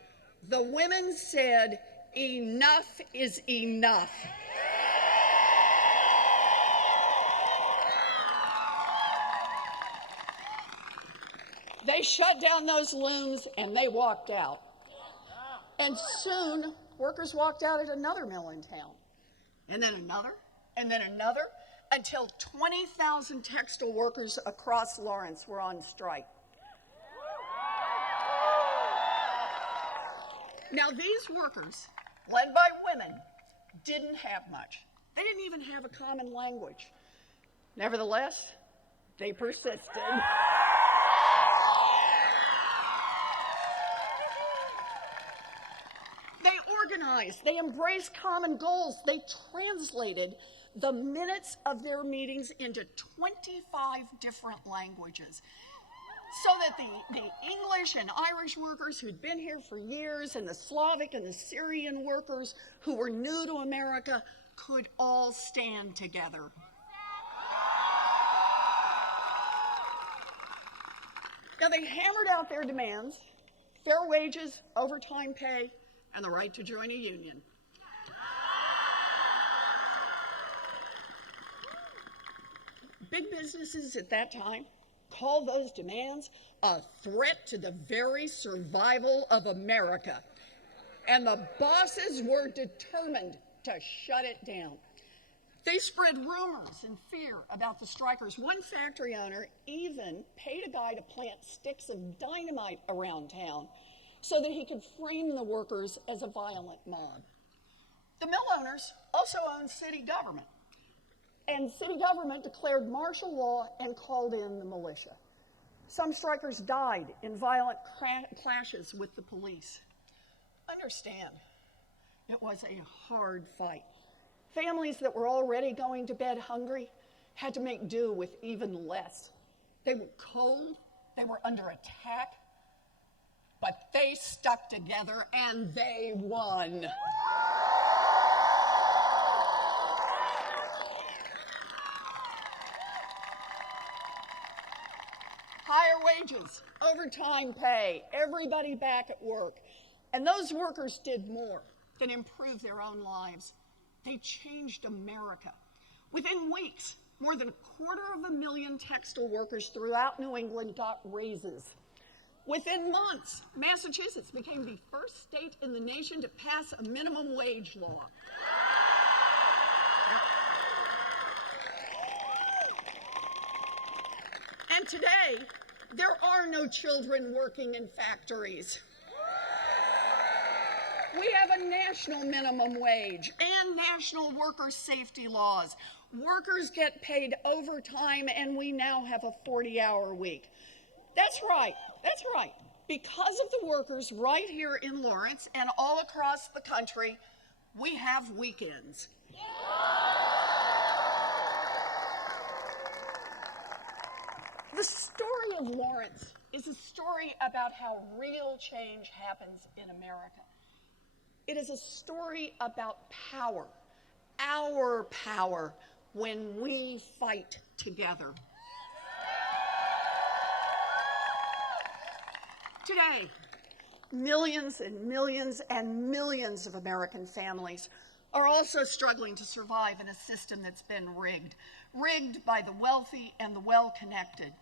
The women said, "Enough is enough." They shut down those looms and they walked out. And soon, workers walked out at another mill in town, and then another, until 20,000 textile workers across Lawrence were on strike. Now, these workers, led by women, didn't have much. They didn't even have a common language. Nevertheless, they persisted. Organized. They embraced common goals. They translated the minutes of their meetings into 25 different languages so that the English and Irish workers who'd been here for years and the Slavic and the Syrian workers who were new to America could all stand together. Now, they hammered out their demands: fair wages, overtime pay, and the right to join a union. Big businesses at that time called those demands a threat to the very survival of America. And the bosses were determined to shut it down. They spread rumors and fear about the strikers. One factory owner even paid a guy to plant sticks of dynamite around town so that he could frame the workers as a violent mob. The mill owners also owned city government, and city government declared martial law and called in the militia. Some strikers died in violent clashes with the police. Understand, it was a hard fight. Families that were already going to bed hungry had to make do with even less. They were cold, they were under attack, but they stuck together and they won. Higher wages, overtime pay, everybody back at work. And those workers did more than improve their own lives. They changed America. Within weeks, more than 250,000 textile workers throughout New England got raises. Within months, Massachusetts became the first state in the nation to pass a minimum wage law. And today, there are no children working in factories. We have a national minimum wage and national worker safety laws. Workers get paid overtime, and we now have a 40-hour week. That's right. Because of the workers right here in Lawrence and all across the country, we have weekends. The story of Lawrence is a story about how real change happens in America. It is a story about power, our power, when we fight together. Today, millions and millions and millions of American families are also struggling to survive in a system that's been rigged by the wealthy and the well-connected.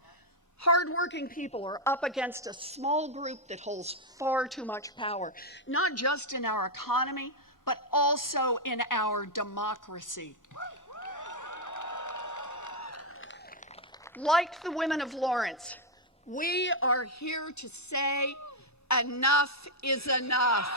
Hardworking people are up against a small group that holds far too much power, not just in our economy, but also in our democracy. Like the women of Lawrence, we are here to say enough is enough.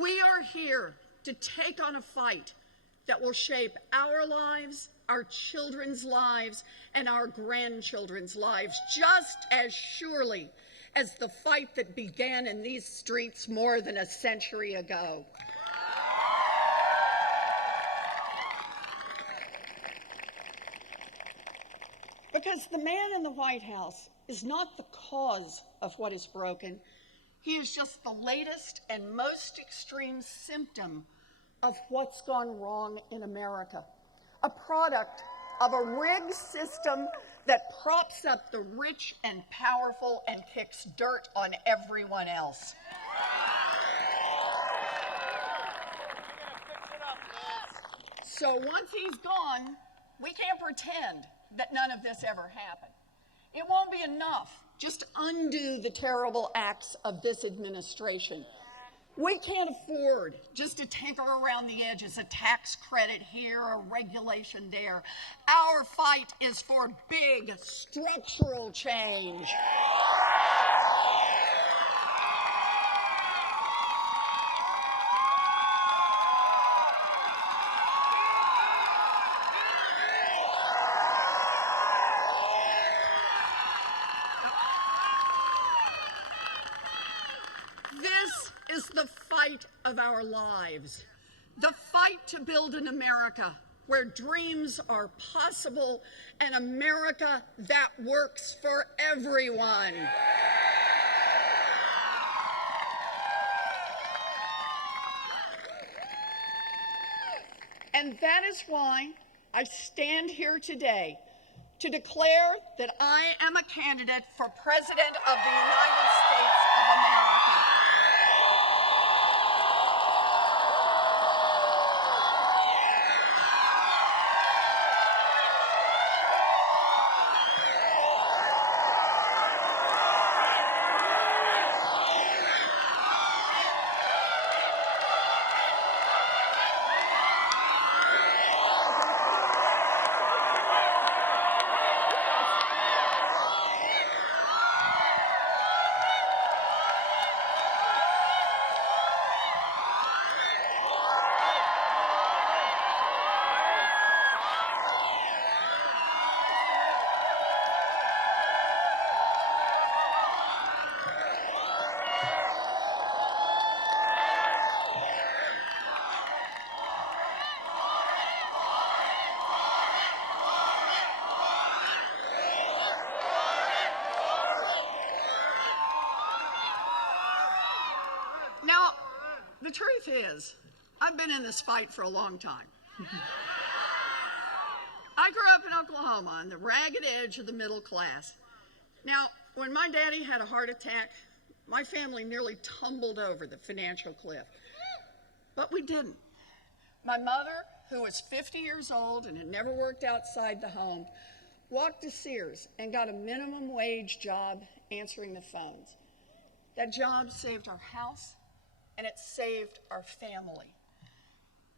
We are here to take on a fight that will shape our lives, our children's lives, and our grandchildren's lives, just as surely as the fight that began in these streets more than a century ago. Because the man in the White House is not the cause of what is broken. He is just the latest and most extreme symptom of what's gone wrong in America. A product of a rigged system that props up the rich and powerful and kicks dirt on everyone else. So once he's gone, we can't pretend that none of this ever happened. It won't be enough just to undo the terrible acts of this administration. We can't afford just to tinker around the edges, a tax credit here, a regulation there. Our fight is for big structural change. This is the fight of our lives. The fight to build an America where dreams are possible, an America that works for everyone. And that is why I stand here today to declare that I am a candidate for President of the United States of America. truth is, I've been in this fight for a long time. I grew up in Oklahoma on the ragged edge of the middle class. Now, when my daddy had a heart attack, my family nearly tumbled over the financial cliff. But we didn't. My mother, who was 50 years old and had never worked outside the home, walked to Sears and got a minimum wage job answering the phones. That job saved our house, and it saved our family.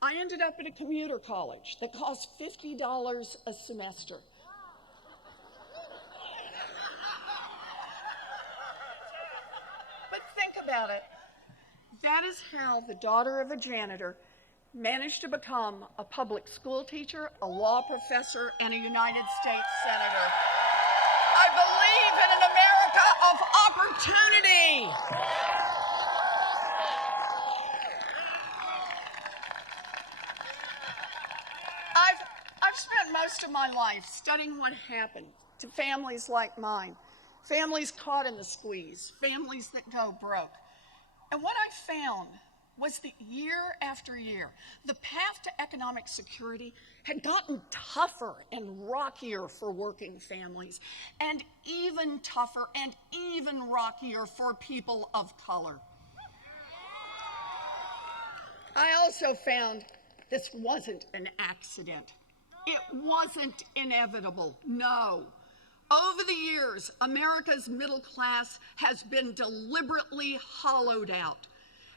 I ended up at a commuter college that cost $50 a semester. But think about it. That is how the daughter of a janitor managed to become a public school teacher, a law professor, and a United States senator. I believe in an America of opportunity. I've spent most of my life studying what happened to families like mine, families caught in the squeeze, families that go broke. And what I found was that year after year, the path to economic security had gotten tougher and rockier for working families, and even tougher and even rockier for people of color. I also found this wasn't an accident. It wasn't inevitable, no. Over the years, America's middle class has been deliberately hollowed out,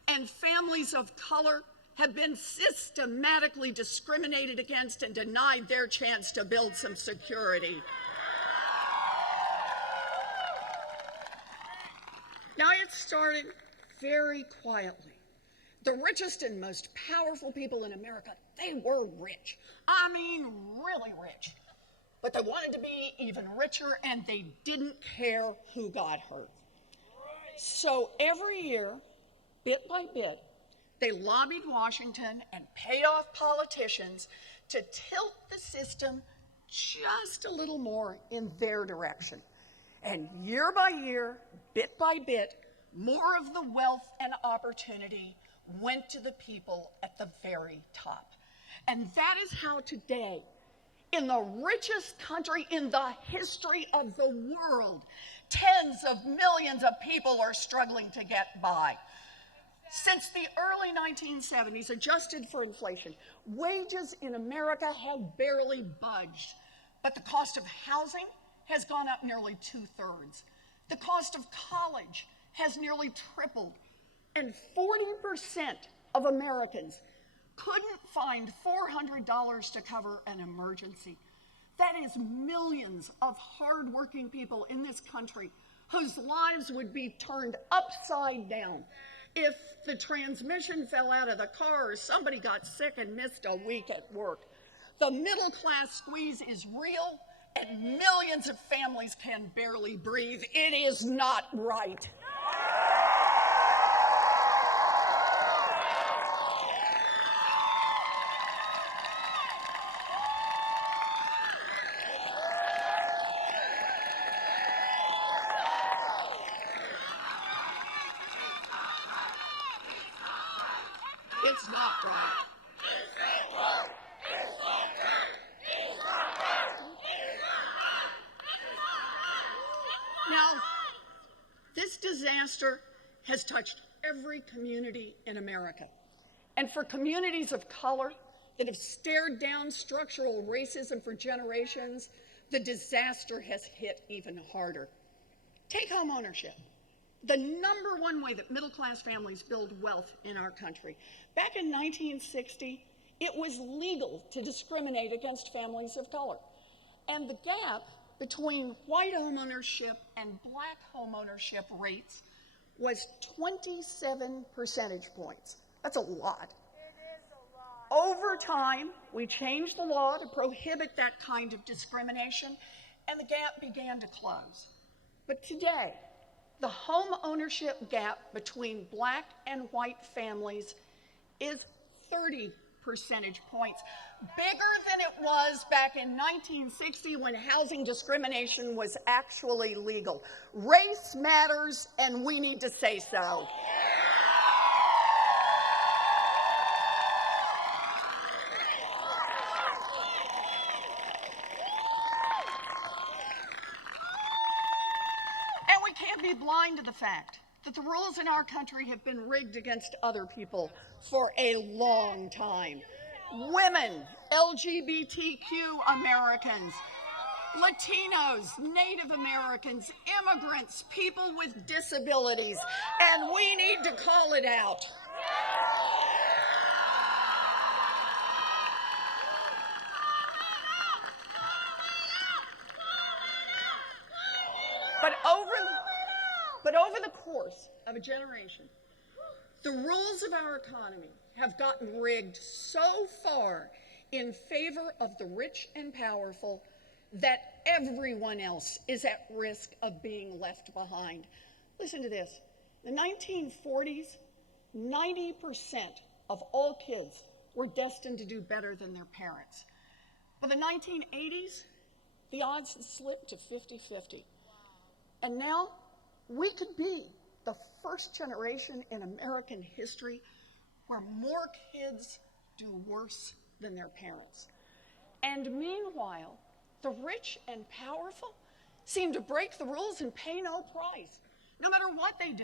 and families of color have been systematically discriminated against and denied their chance to build some security. Now, it started very quietly. The richest and most powerful people in America, they were rich. I mean, really rich. But they wanted to be even richer, and they didn't care who got hurt. So every year, bit by bit, they lobbied Washington and paid off politicians to tilt the system just a little more in their direction. And year by year, bit by bit, more of the wealth and opportunity went to the people at the very top. And that is how today, in the richest country in the history of the world, tens of millions of people are struggling to get by. Since the early 1970s, adjusted for inflation, wages in America have barely budged, but the cost of housing has gone up nearly 2/3. The cost of college has nearly tripled, and 40% of Americans couldn't find $400 to cover an emergency. That is millions of hardworking people in this country whose lives would be turned upside down if the transmission fell out of the car or somebody got sick and missed a week at work. The middle class squeeze is real, and millions of families can barely breathe. It is not right. It's not right. Now, this disaster has touched every community in America. And for communities of color that have stared down structural racism for generations, the disaster has hit even harder. Take home ownership. The number one way that middle-class families build wealth in our country. Back in 1960, it was legal to discriminate against families of color. And the gap between white homeownership and black homeownership rates was 27 percentage points. That's a lot. It is a lot. Over time, we changed the law to prohibit that kind of discrimination, and the gap began to close. But today, the home ownership gap between black and white families is 30 percentage points, bigger than it was back in 1960 when housing discrimination was actually legal. Race matters, and we need to say so. be blind to the fact that the rules in our country have been rigged against other people for a long time. Women, LGBTQ Americans, Latinos, Native Americans, immigrants, people with disabilities, and we need to call it out. But over the course of a generation, the rules of our economy have gotten rigged so far in favor of the rich and powerful that everyone else is at risk of being left behind. Listen to this. In the 1940s, 90% of all kids were destined to do better than their parents. By the 1980s, the odds had slipped to 50-50. And now, we could be the first generation in American history where more kids do worse than their parents. And meanwhile, the rich and powerful seem to break the rules and pay no price. No matter what they do,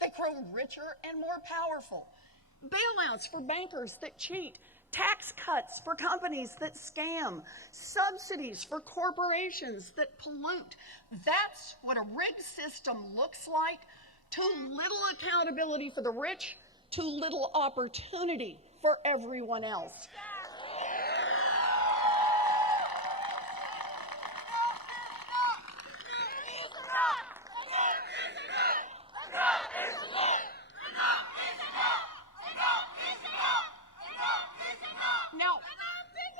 they grow richer and more powerful. Bailouts for bankers that cheat, tax cuts for companies that scam, subsidies for corporations that pollute. That's what a rigged system looks like. Too little accountability for the rich, too little opportunity for everyone else.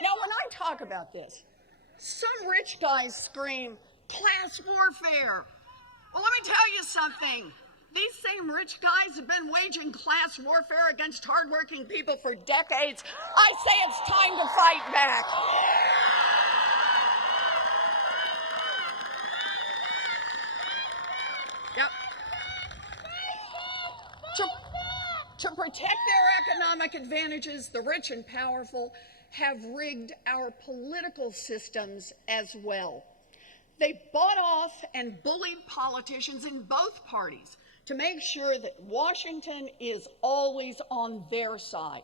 Now, when I talk about this, some rich guys scream, class warfare. Well, let me tell you something. These same rich guys have been waging class warfare against hardworking people for decades. I say it's time to fight back. Yep. To protect their economic advantages, the rich and powerful have rigged our political systems as well. They bought off and bullied politicians in both parties to make sure that Washington is always on their side.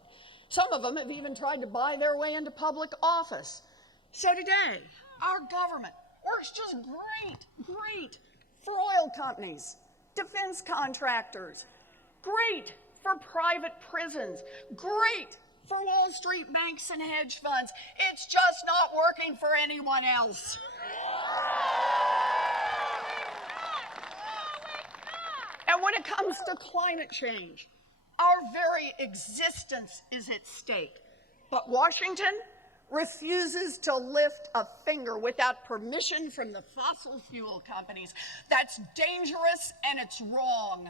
Some of them have even tried to buy their way into public office. So today, our government works just great for oil companies, defense contractors, great for private prisons, great for Wall Street banks and hedge funds. It's just not working for anyone else. And when it comes to climate change, our very existence is at stake. But Washington refuses to lift a finger without permission from the fossil fuel companies. That's dangerous and it's wrong.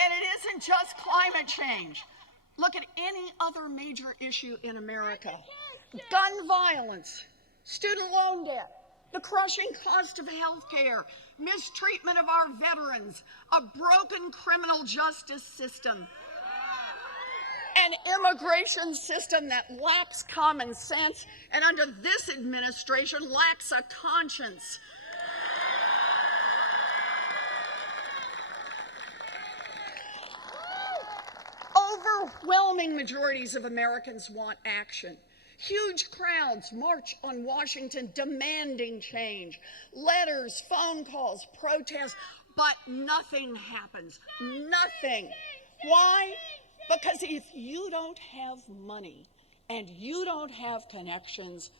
And it isn't just climate change. Look at any other major issue in America. Gun violence, student loan debt, the crushing cost of health care, mistreatment of our veterans, a broken criminal justice system, an immigration system that lacks common sense and under this administration lacks a conscience. Overwhelming majorities of Americans want action. Huge crowds march on Washington demanding change. Letters, phone calls, protests, but nothing happens. Nothing. Why? Because if you don't have money and you don't have connections,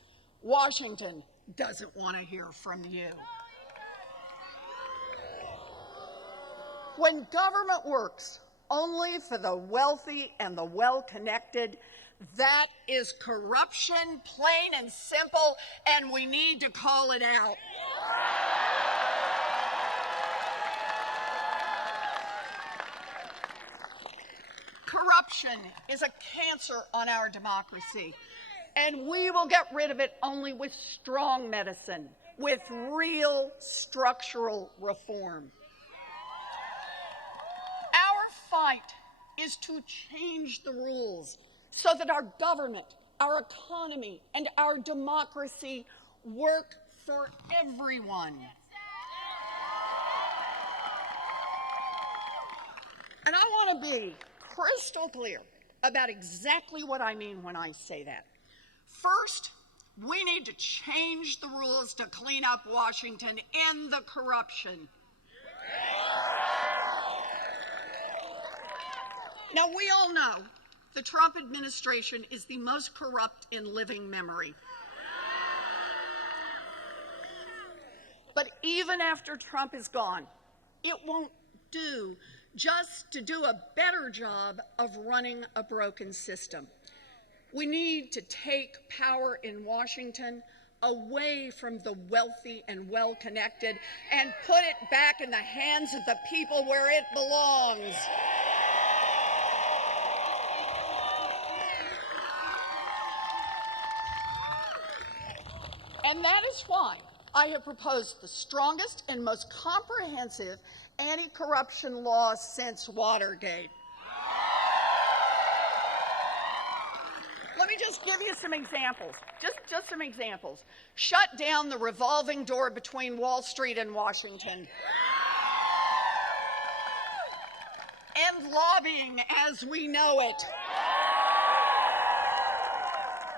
Washington doesn't want to hear from you. When government works only for the wealthy and the well-connected, that is corruption, plain and simple, and we need to call it out. Corruption is a cancer on our democracy, and we will get rid of it only with strong medicine, with real structural reform. Our fight is to change the rules so that our government our economy, and our democracy work for everyone. And I want to be crystal clear about exactly what I mean when I say that. First, we need to change the rules to clean up Washington, end the corruption. Now, we all know the Trump administration is the most corrupt in living memory. But even after Trump is gone, it won't do just to do a better job of running a broken system. We need to take power in Washington away from the wealthy and well-connected and put it back in the hands of the people where it belongs. And that is why I have proposed the strongest and most comprehensive anti-corruption law since Watergate. Let me just give you some examples, just some examples. Shut down the revolving door between Wall Street and Washington. End lobbying as we know it.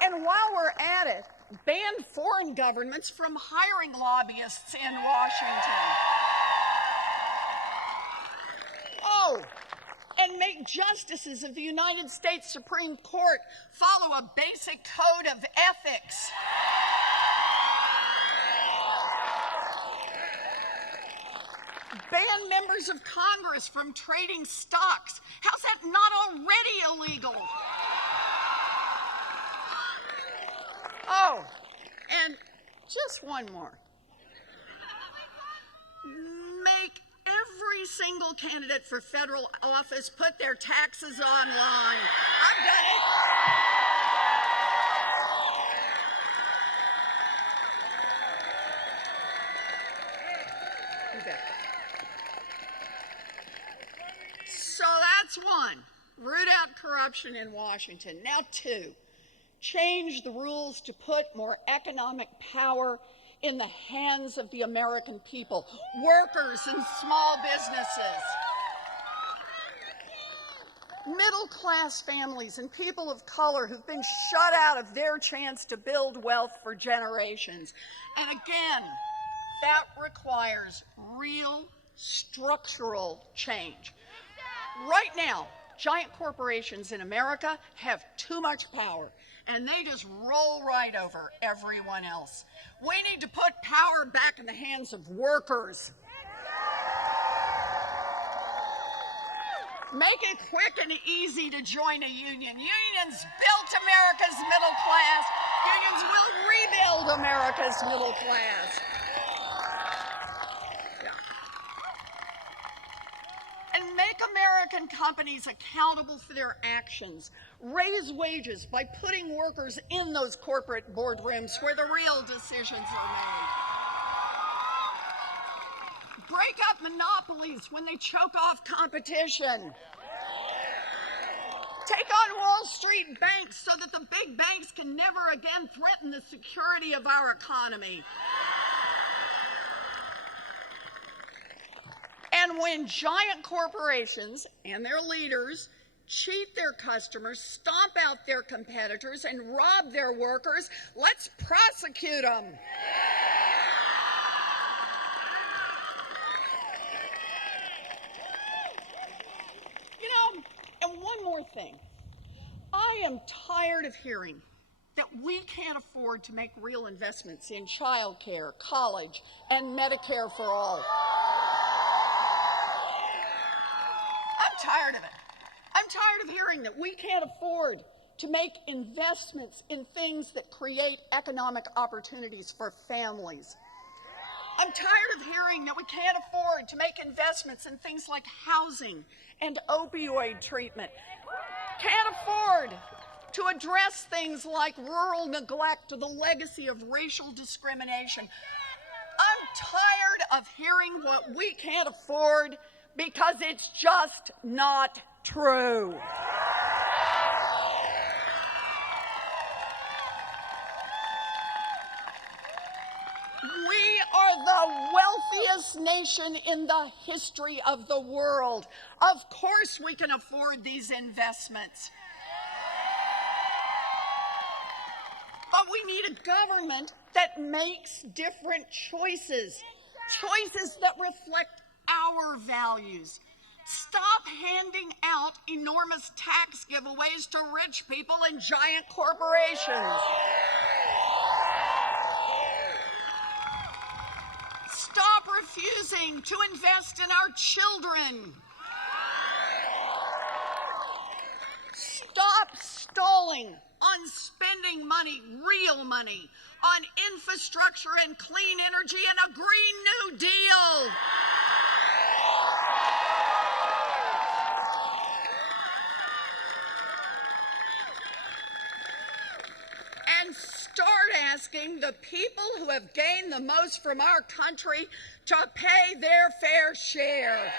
And while we're at it, ban foreign governments from hiring lobbyists in Washington. Oh, and make justices of the United States Supreme Court follow a basic code of ethics. Ban members of Congress from trading stocks. How's that not already illegal? Oh, and just one more. Make every single candidate for federal office put their taxes online. I've done it. You bet. So that's one. Root out corruption in Washington. Now two. Change the rules to put more economic power in the hands of the American people, workers and small businesses, middle-class families and people of color who've been shut out of their chance to build wealth for generations. And again, that requires real structural change. Right now, giant corporations in America have too much power, and they just roll right over everyone else. We need to put power back in the hands of workers. Make it quick and easy to join a union. Unions built America's middle class. Unions will rebuild America's middle class. And make American companies accountable for their actions. Raise wages by putting workers in those corporate boardrooms where the real decisions are made. Break up monopolies when they choke off competition. Take on Wall Street banks so that the big banks can never again threaten the security of our economy. And when giant corporations and their leaders cheat their customers, stomp out their competitors, and rob their workers, let's prosecute them. You know, and one more thing. I am tired of hearing that we can't afford to make real investments in childcare, college, and Medicare for all. I'm tired of it. I'm tired of hearing that we can't afford to make investments in things that create economic opportunities for families. I'm tired of hearing that we can't afford to make investments in things like housing and opioid treatment. Can't afford to address things like rural neglect or the legacy of racial discrimination. I'm tired of hearing what we can't afford because it's just not true. the wealthiest nation in the history of the world. Of course we can afford these investments. But we need a government that makes different choices, choices that reflect our values. Stop handing out enormous tax giveaways to rich people and giant corporations. Stop refusing to invest in our children. Stop stalling on spending money, real money, on infrastructure and clean energy and a Green New Deal. And start asking the people who have gained the most from our country to pay their fair share.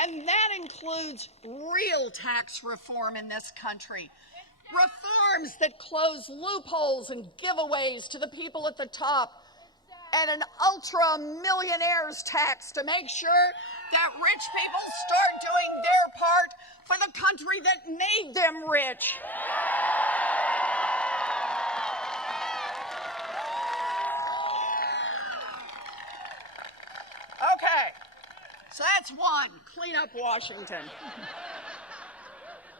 And that includes real tax reform in this country. Reforms that close loopholes and giveaways to the people at the top, and an ultra-millionaires tax to make sure that rich people start doing their part for the country that made them rich. Okay, so that's one, clean up Washington.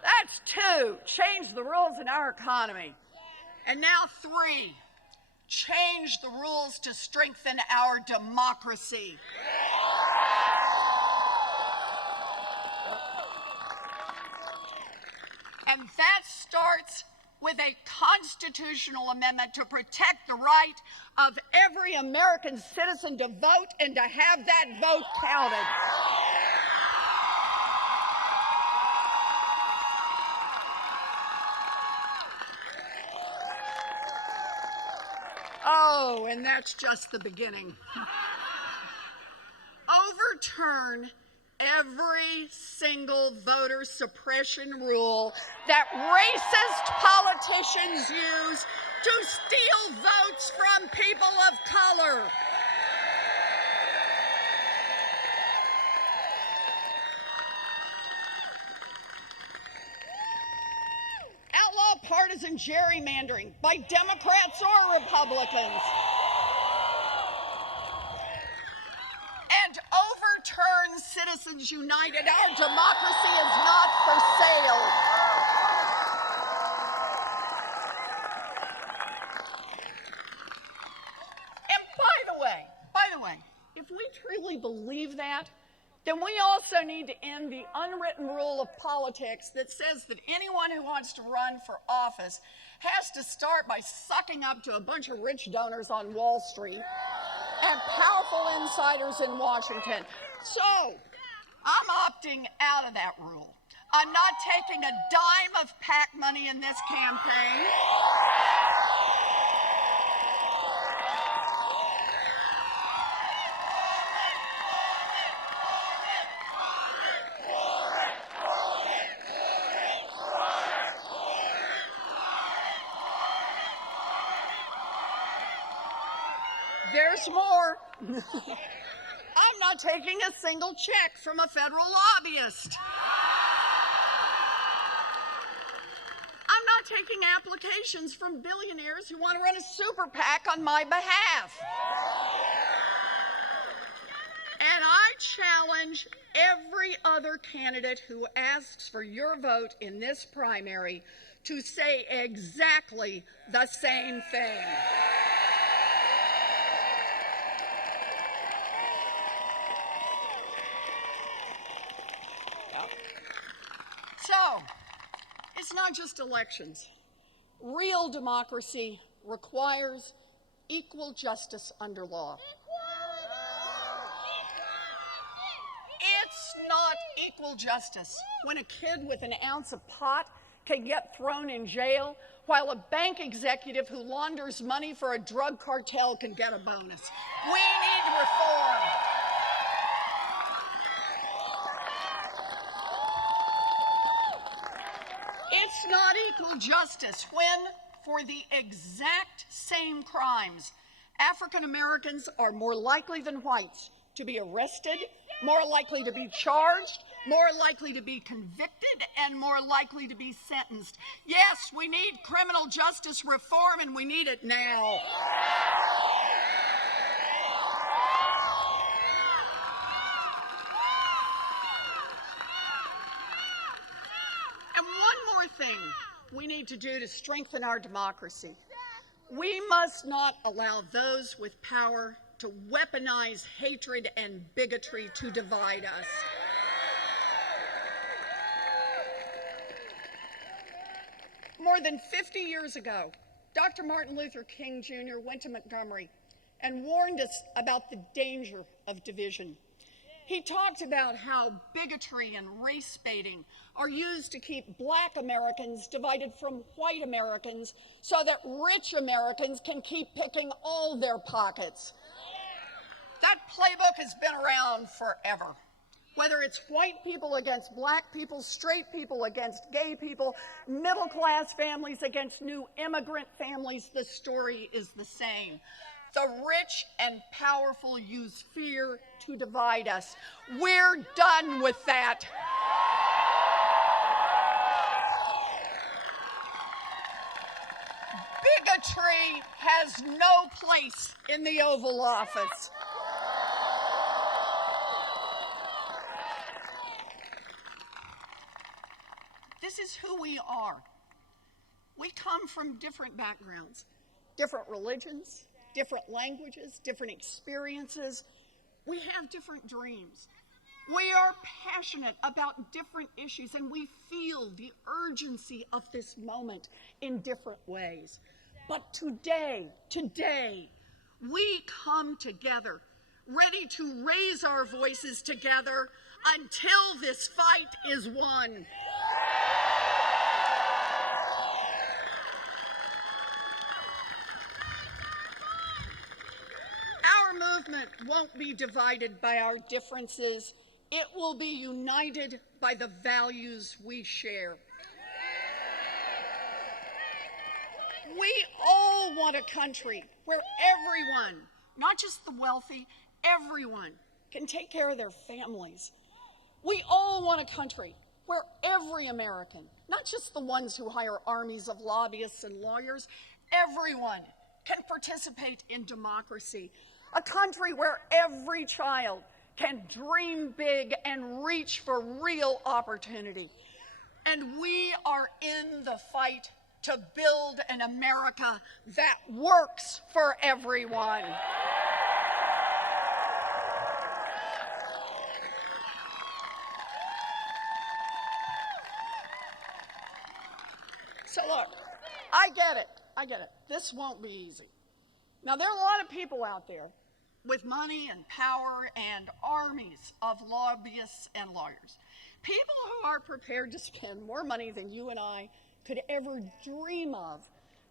That's two, change the rules in our economy. And now three, change the rules to strengthen our democracy. And that starts with a constitutional amendment to protect the right of every American citizen to vote and to have that vote counted. Oh, and that's just the beginning. Overturn every single voter suppression rule that racist politicians use to steal votes from people of color. Outlaw partisan gerrymandering by Democrats or Republicans. And overturn Citizens United. Our democracy is not for sale. And by the way, if we truly believe that, then we also need to end the unwritten rule of politics that says that anyone who wants to run for office has to start by sucking up to a bunch of rich donors on Wall Street and powerful insiders in Washington. So, I'm opting out of that rule. I'm not taking a dime of PAC money in this campaign. There's more. I'm not taking a single check from a federal lobbyist. I'm not taking applications from billionaires who want to run a super PAC on my behalf. And I challenge every other candidate who asks for your vote in this primary to say exactly the same thing. So, it's not just elections. Real democracy requires equal justice under law. It's not equal justice when a kid with an ounce of pot can get thrown in jail while a bank executive who launders money for a drug cartel can get a bonus. We need reform. It's does not equal justice when, for the exact same crimes, African Americans are more likely than whites to be arrested, more likely to be charged, more likely to be convicted, and more likely to be sentenced. Yes, we need criminal justice reform, and we need it now. And one more thing we need to do to strengthen our democracy. We must not allow those with power to weaponize hatred and bigotry to divide us. More than 50 years ago, Dr. Martin Luther King Jr. went to Montgomery and warned us about the danger of division. He talked about how bigotry and race baiting are used to keep black Americans divided from white Americans so that rich Americans can keep picking all their pockets. That playbook has been around forever. Whether it's white people against black people, straight people against gay people, middle-class families against new immigrant families, the story is the same. The rich and powerful use fear to divide us. We're done with that. Bigotry has no place in the Oval Office. This is who we are. We come from different backgrounds, different religions, different languages, different experiences. We have different dreams. We are passionate about different issues, and we feel the urgency of this moment in different ways. But today, we come together, ready to raise our voices together until this fight is won. Movement won't be divided by our differences. It will be united by the values we share. We all want a country where everyone, not just the wealthy, everyone can take care of their families. We all want a country where every American, not just the ones who hire armies of lobbyists and lawyers, everyone can participate in democracy. A country where every child can dream big and reach for real opportunity. And we are in the fight to build an America that works for everyone. So look, I get it. This won't be easy. Now, there are a lot of people out there with money and power and armies of lobbyists and lawyers. People who are prepared to spend more money than you and I could ever dream of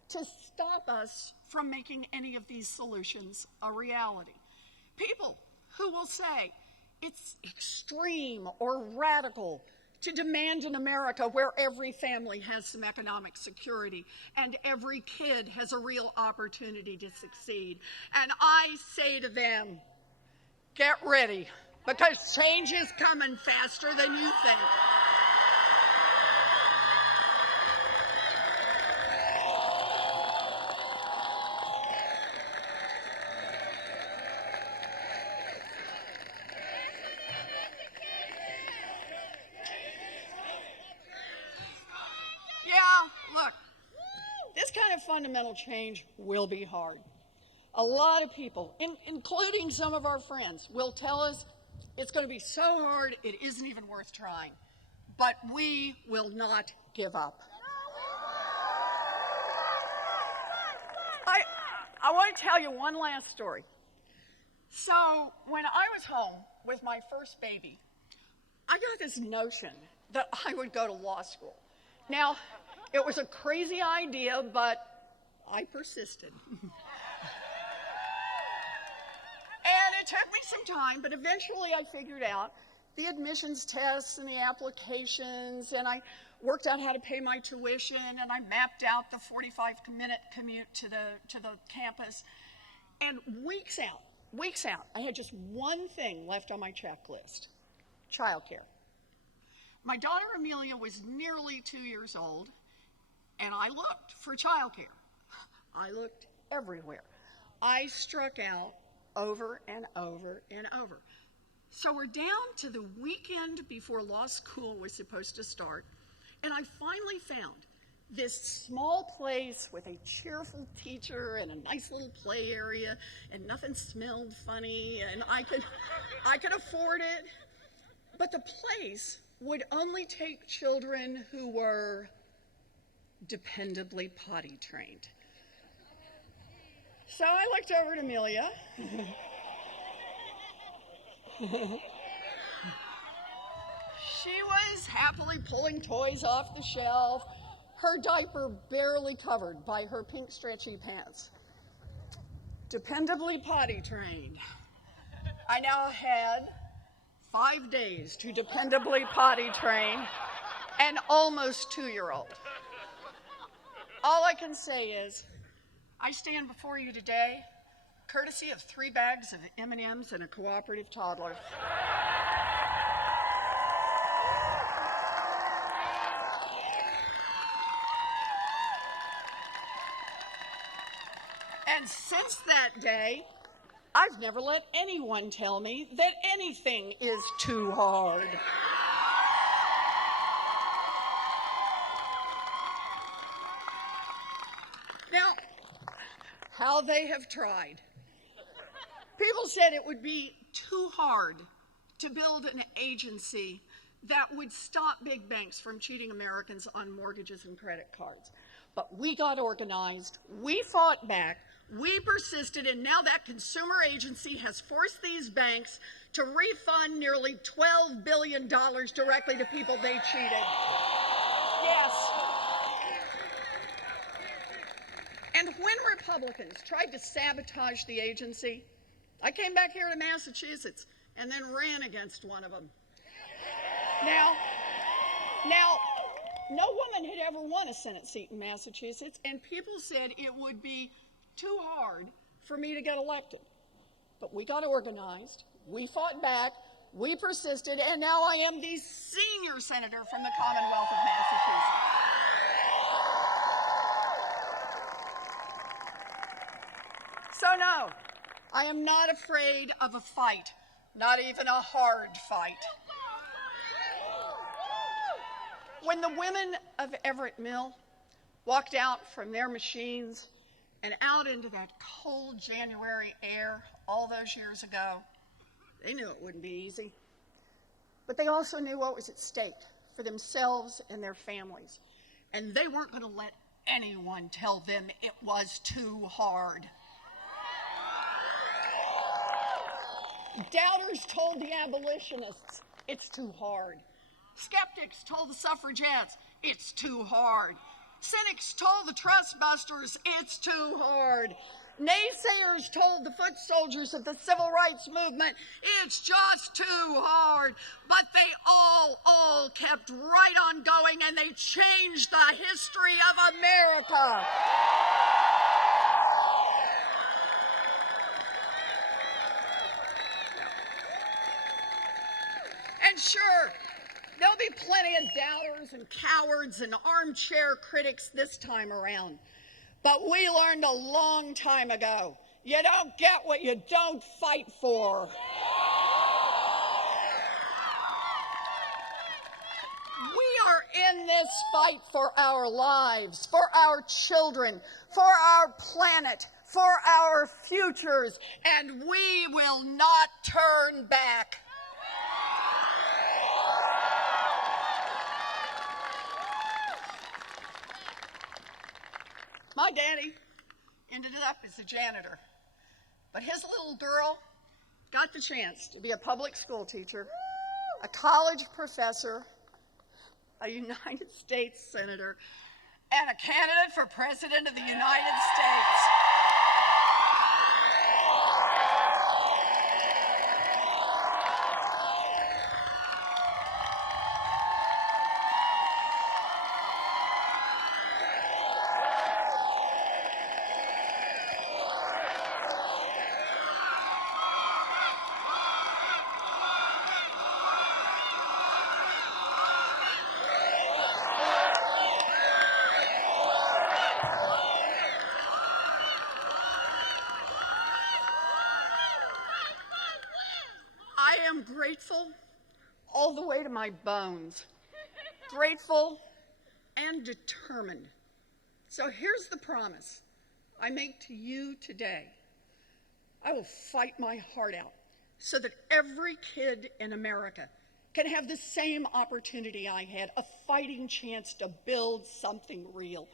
to stop us from making any of these solutions a reality. People who will say it's extreme or radical to demand an America where every family has some economic security and every kid has a real opportunity to succeed. And I say to them, get ready, because change is coming faster than you think. Fundamental change will be hard. A lot of people, including some of our friends, will tell us it's going to be so hard it isn't even worth trying. But we will not give up. I want to tell you one last story. So when I was home with my first baby, I got this notion that I would go to law school. Now, it was a crazy idea, but I persisted. And it took me some time, but eventually I figured out the admissions tests and the applications, and I worked out how to pay my tuition, and I mapped out the 45-minute commute to the campus. And weeks out, I had just one thing left on my checklist: childcare. My daughter Amelia was nearly 2 years old, and I looked for childcare. I looked everywhere. I struck out over and over and over. So we're down to the weekend before law school was supposed to start, and I finally found this small place with a cheerful teacher and a nice little play area, and nothing smelled funny, and I could afford it. But the place would only take children who were dependably potty trained. So I looked over at Amelia. She was happily pulling toys off the shelf, her diaper barely covered by her pink stretchy pants. Dependably potty trained. I now had 5 days to dependably potty train an almost 2-year-old. All I can say is, I stand before you today courtesy of 3 bags of M&Ms and a cooperative toddler. And since that day, I've never let anyone tell me that anything is too hard. Now, how they have tried. People said it would be too hard to build an agency that would stop big banks from cheating Americans on mortgages and credit cards. But we got organized, we fought back, we persisted, and now that consumer agency has forced these banks to refund nearly $12 billion directly to people they cheated. Yes. And when Republicans tried to sabotage the agency, I came back here to Massachusetts and then ran against one of them. Now, no woman had ever won a Senate seat in Massachusetts, and people said it would be too hard for me to get elected. But we got organized, we fought back, we persisted, and now I am the senior senator from the Commonwealth of Massachusetts. So no, I am not afraid of a fight, not even a hard fight. When the women of Everett Mill walked out from their machines and out into that cold January air all those years ago, they knew it wouldn't be easy. But they also knew what was at stake for themselves and their families. And they weren't going to let anyone tell them it was too hard. Doubters told the abolitionists, it's too hard. Skeptics told the suffragettes, it's too hard. Cynics told the trust busters, it's too hard. Naysayers told the foot soldiers of the civil rights movement, it's just too hard. But they all kept right on going, and they changed the history of America. And sure, there'll be plenty of doubters and cowards and armchair critics this time around. But we learned a long time ago, you don't get what you don't fight for. We are in this fight for our lives, for our children, for our planet, for our futures, and we will not turn back. My daddy ended up as a janitor, but his little girl got the chance to be a public school teacher, a college professor, a United States senator, and a candidate for president of the United States. grateful all the way to my bones. Grateful and determined. So here's the promise I make to you today. I will fight my heart out so that every kid in America can have the same opportunity I had, a fighting chance to build something real.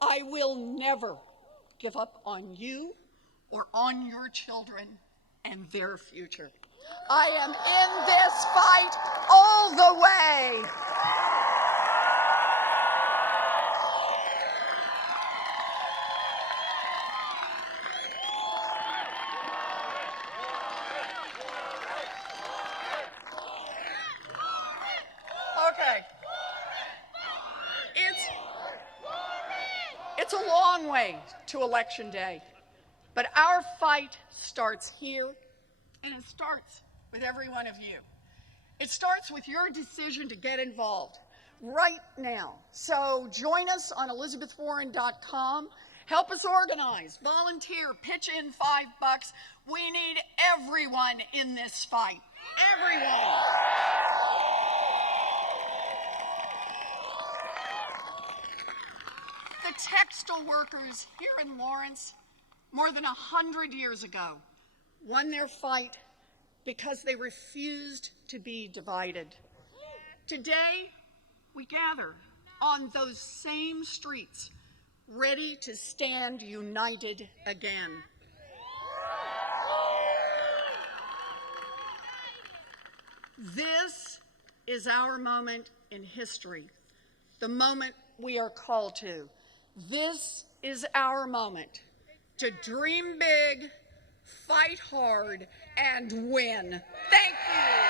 I will never give up on you or on your children and their future. I am in this fight all the way. Okay. It's a long way to Election Day, but our fight starts here, and it starts with every one of you. It starts with your decision to get involved right now. So join us on ElizabethWarren.com. Help us organize, volunteer, pitch in $5. We need everyone in this fight. Everyone. The textile workers here in Lawrence, more than 100 years ago, won their fight because they refused to be divided. Today, we gather on those same streets, ready to stand united again. This is our moment in history, the moment we are called to. This is our moment to dream big, fight hard, and win. Thank you.